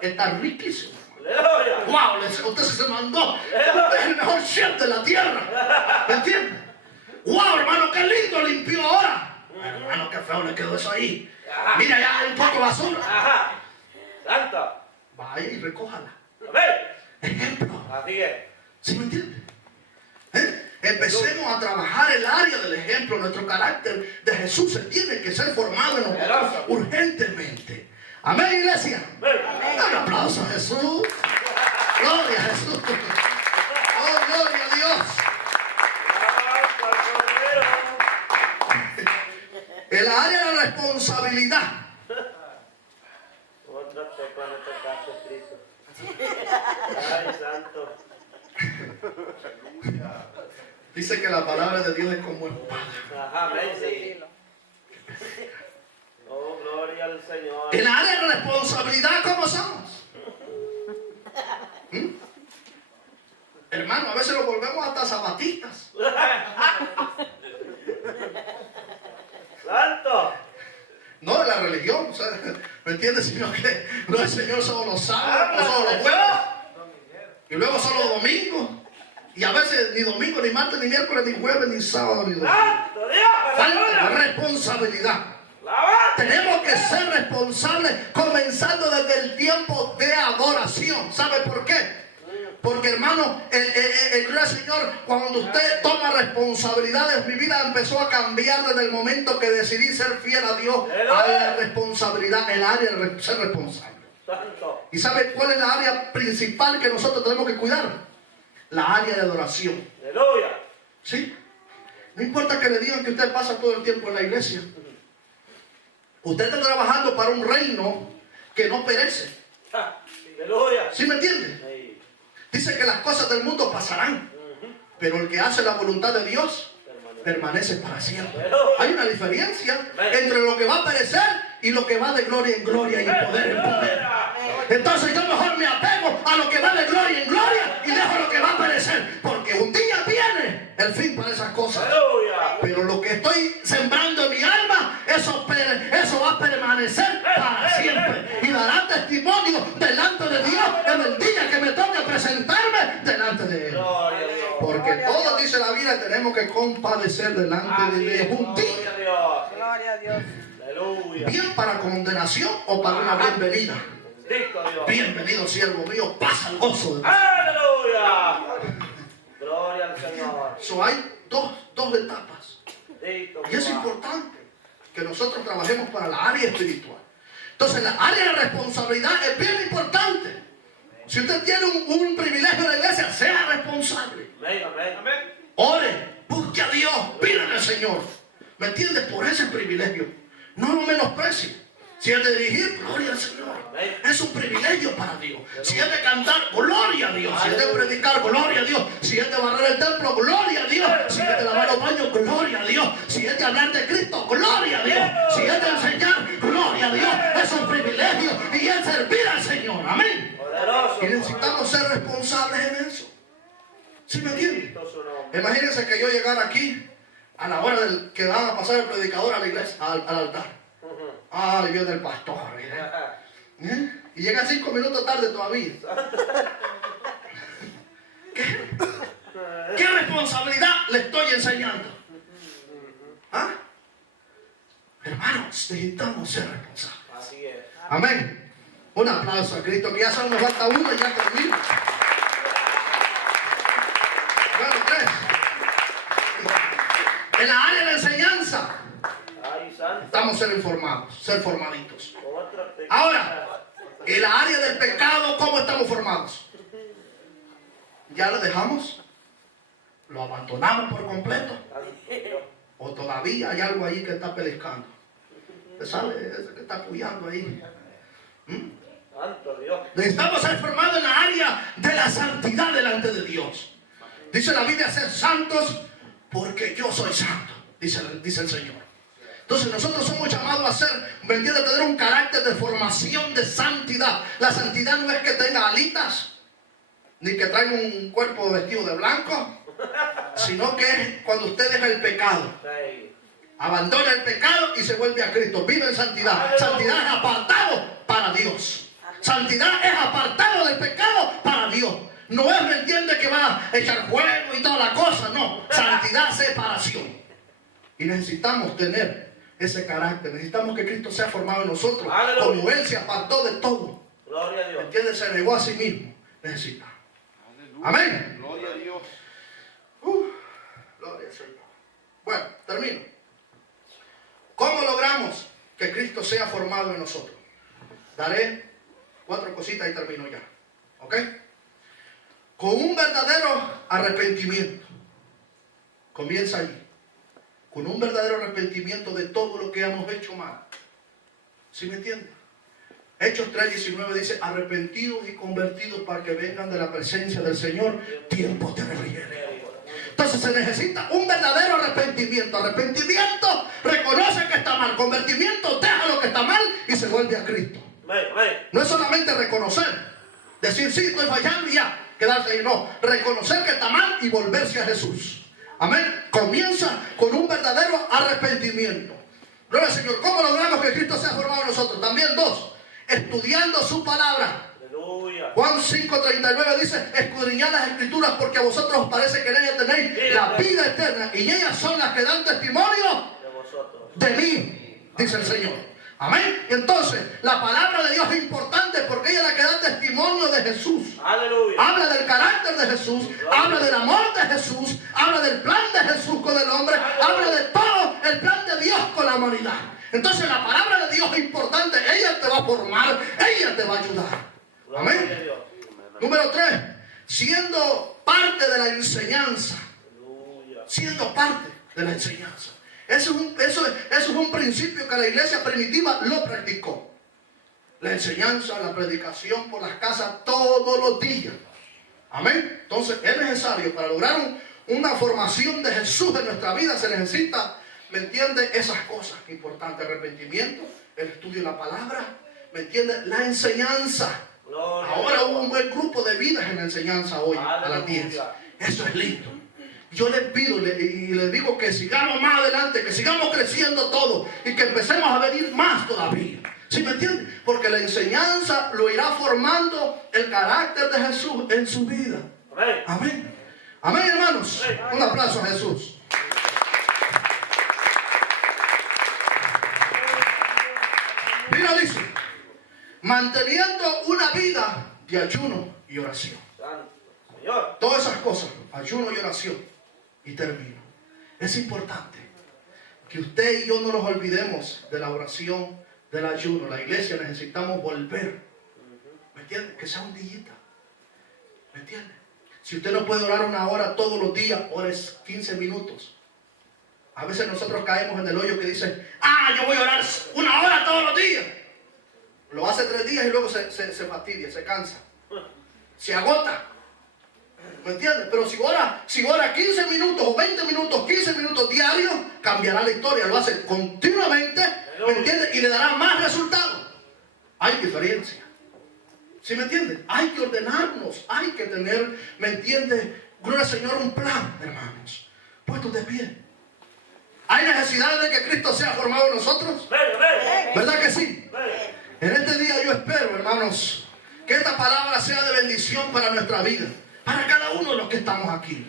Está riquísimo. Aleluya. Wow, usted se mandó. Usted es el mejor chef de la tierra. ¿Me entiende? Wow, hermano, qué lindo limpió ahora. Hermano, qué feo le quedó eso ahí. Ajá. Mira, ya hay un poco de basura. Ajá. Santo. Vaya y recójala. Amén. Ejemplo. Así es. ¿Sí me entiende? Empecemos a trabajar el área del ejemplo. Nuestro carácter de Jesús se tiene que ser formado en nosotros urgentemente. Amén, iglesia. Amén. Un aplauso a Jesús. Gloria a Jesús. Oh, gloria a Dios. El área de la responsabilidad. Otra tecla no tocaste, Cristo. Ay, santo. Dice que la palabra de Dios es como espada. Ajá, amén, sí. Oh, gloria al Señor. El área de responsabilidad, ¿cómo somos? Hermano, a veces lo volvemos hasta zapatistas. Santo. No de la religión, o sea, ¿me entiendes? Sino que no, el Señor solo los sábados, no solo los jueves, y luego solo los domingos, y a veces ni domingo, ni martes, ni miércoles, ni jueves, ni sábado, ni domingo. Santo Dios. Falta Aleluya. responsabilidad. Alabado. Tenemos que ser responsables comenzando desde el tiempo de adoración. ¿Sabe por qué? Porque, hermano, el Señor, cuando usted toma responsabilidades, mi vida empezó a cambiar desde el momento que decidí ser fiel a Dios, a la responsabilidad, el área de ser responsable. Santo. ¿Y sabe cuál es la área principal que nosotros tenemos que cuidar? La área de adoración. Aleluya. ¿Sí? No importa que le digan que usted pasa todo el tiempo en la iglesia. Usted está trabajando para un reino que no perece. Aleluya. ¿Sí me entiende? Sí. Dice que las cosas del mundo pasarán, pero el que hace la voluntad de Dios permanece para siempre. Hay una diferencia entre lo que va a perecer y lo que va de gloria en gloria y de poder en poder. Entonces yo mejor me apego a lo que va de gloria en gloria y dejo lo que va a perecer, porque un día el fin para esas cosas. Aleluya. Pero lo que estoy sembrando en mi alma, eso va a permanecer para siempre. Y dará testimonio delante de Dios en el día que me toque presentarme delante de Él. Gloria a Dios. Porque todos, dice la Biblia, tenemos que compadecer delante de Dios un día. Gloria a Dios. Gloria a Dios. Aleluya. Bien para condenación o para una bienvenida. Bendito Dios. Bienvenido, siervo mío, pasa el gozo de Dios. Aleluya. Gloria al Señor. So, hay dos etapas. Bendito Y es Jehová. importante que nosotros trabajemos para la área espiritual. Entonces, la área de responsabilidad es bien importante. Si usted tiene un privilegio en la iglesia, sea responsable. Amén, amén, amén. Ore, busque a Dios, pídale al Señor. ¿Me entiende? Por ese privilegio. No lo menosprecie. Si es de dirigir, gloria al Señor. Es un privilegio para Dios. Si es de cantar, gloria a Dios. Si es de predicar, gloria a Dios. Si es de barrer el templo, gloria a Dios. Si es de lavar los baños, gloria a Dios. Si es de hablar de Cristo, gloria a Dios. Si es de enseñar, gloria a Dios. Es un privilegio y es servir al Señor. Amén. Poderoso. Y necesitamos ser responsables en eso. ¿Sí me entienden? Bendito su nombre. Imagínense que yo llegara aquí a la hora que van a pasar el predicador a la iglesia, al altar. Ay, viene el pastor. ¿Eh? Y llega 5 minutos tarde todavía. ¿Qué responsabilidad le estoy enseñando? ¿Ah? Hermanos, necesitamos ser responsables. Así es. Amén. Un aplauso a Cristo, que ya solo nos falta uno y ya termino. Bueno, 3. En la área de enseñanza, Ay, santo. estamos ser informados, ser formaditos. Otra te- Ahora, en la área del pecado, ¿cómo estamos formados? ¿Ya lo dejamos? ¿Lo abandonamos por completo? ¿O todavía hay algo ahí que está pellizcando? ¿Te sale ese que está apoyando ahí? Santo Dios. Necesitamos ser formados en la área de la santidad delante de Dios. Dice la Biblia, ser santos porque yo soy santo, dice el Señor. Entonces nosotros somos llamados a ser, ¿me entiendes? Tener un carácter de formación de santidad. La santidad no es que tenga alitas, ni que traiga un cuerpo vestido de blanco, sino que es cuando usted deja el pecado. Sí. Abandona el pecado y se vuelve a Cristo. Vive en santidad. Santidad es apartado para Dios. Santidad es apartado del pecado para Dios. No es, ¿me entiende?, que va a echar juego y toda la cosa. No. Santidad, separación. Y necesitamos tener ese carácter. Necesitamos que Cristo sea formado en nosotros. Aleluya. Como Él se apartó de todo. Gloria a ¿Me Dios. entiende? Se negó a sí mismo. Necesitamos. Amén. Gloria a Dios. Gloria al Señor. Bueno, termino. ¿Cómo logramos que Cristo sea formado en nosotros? Daré 4 cositas y termino ya. ¿Ok? Con un verdadero arrepentimiento. Comienza allí. Con un verdadero arrepentimiento de todo lo que hemos hecho mal. ¿Sí me entienden? Hechos 3:19 dice, arrepentidos y convertidos para que vengan de la presencia del Señor tiempos de refrigerio. Entonces se necesita un verdadero arrepentimiento. Arrepentimiento reconoce que está mal. Convertimiento deja lo que está mal y se vuelve a Cristo. Amén, amén. No es solamente reconocer, decir sí, estoy fallando y ya, quedarse ahí. No, reconocer que está mal y volverse a Jesús. Amén. Comienza con un verdadero arrepentimiento. Gloria al Señor. ¿Cómo logramos que Cristo sea formado en nosotros? También 2, estudiando su palabra. Aleluya. Juan 5:39 dice, escudriñad las escrituras porque a vosotros os parece que en ellas tenéis la vida eterna y ellas son las que dan testimonio De vosotros. de mí, dice el Señor. Amén. Entonces, la palabra de Dios es importante porque ella es la que da testimonio de Jesús. Aleluya. Habla del carácter de Jesús, habla del amor de Jesús, habla del plan de Jesús con el hombre, habla de todo el plan de Dios con la humanidad. Entonces, la palabra de Dios es importante. Ella te va a formar, ella te va a ayudar. Gloria a Amén. Dios. Número 3, siendo parte de la enseñanza. Aleluya. Siendo parte de la enseñanza. Eso es un principio que la iglesia primitiva lo practicó. La enseñanza, la predicación por las casas todos los días. Amén. Entonces es necesario para lograr una formación de Jesús en nuestra vida. Se necesita, ¿me entiende? Esas cosas importantes. Arrepentimiento, el estudio de la palabra, ¿me entiende? La enseñanza. Gloria a Ahora Dios. hubo un buen grupo de vidas en la enseñanza hoy a las 10. Aleluya. Eso es lindo. Yo les pido y les digo que sigamos más adelante, que sigamos creciendo todos y que empecemos a venir más todavía. ¿Sí me entienden? Porque la enseñanza lo irá formando el carácter de Jesús en su vida. Amén. Amén. Amén, hermanos. Un aplauso a Jesús. Mira, dice, manteniendo una vida de ayuno y oración. Santo Señor. Todas esas cosas, ayuno y oración. Y termino. Es importante que usted y yo no nos olvidemos de la oración, del ayuno. La iglesia necesitamos volver. ¿Me entiende? Que sea un dillita. ¿Me entiende? Si usted no puede orar una hora todos los días, ores 15 minutos. A veces nosotros caemos en el hoyo que dice, yo voy a orar una hora todos los días. Lo hace 3 días y luego se fastidia, se cansa. Se agota. ¿Me entiendes? Pero si ora 15 minutos o 20 minutos, 15 minutos diarios, cambiará la historia. Lo hace continuamente, ¿me entiendes? Y le dará más resultados. Hay diferencia. ¿Sí me entiendes? Hay que ordenarnos, hay que tener, ¿me entiendes? Gloria al Señor, un plan, hermanos. Puestos de pie. ¿Hay necesidad de que Cristo sea formado en nosotros? ¿Verdad que sí? En este día yo espero, hermanos, que esta palabra sea de bendición para nuestra vida, para cada uno de los que estamos aquí.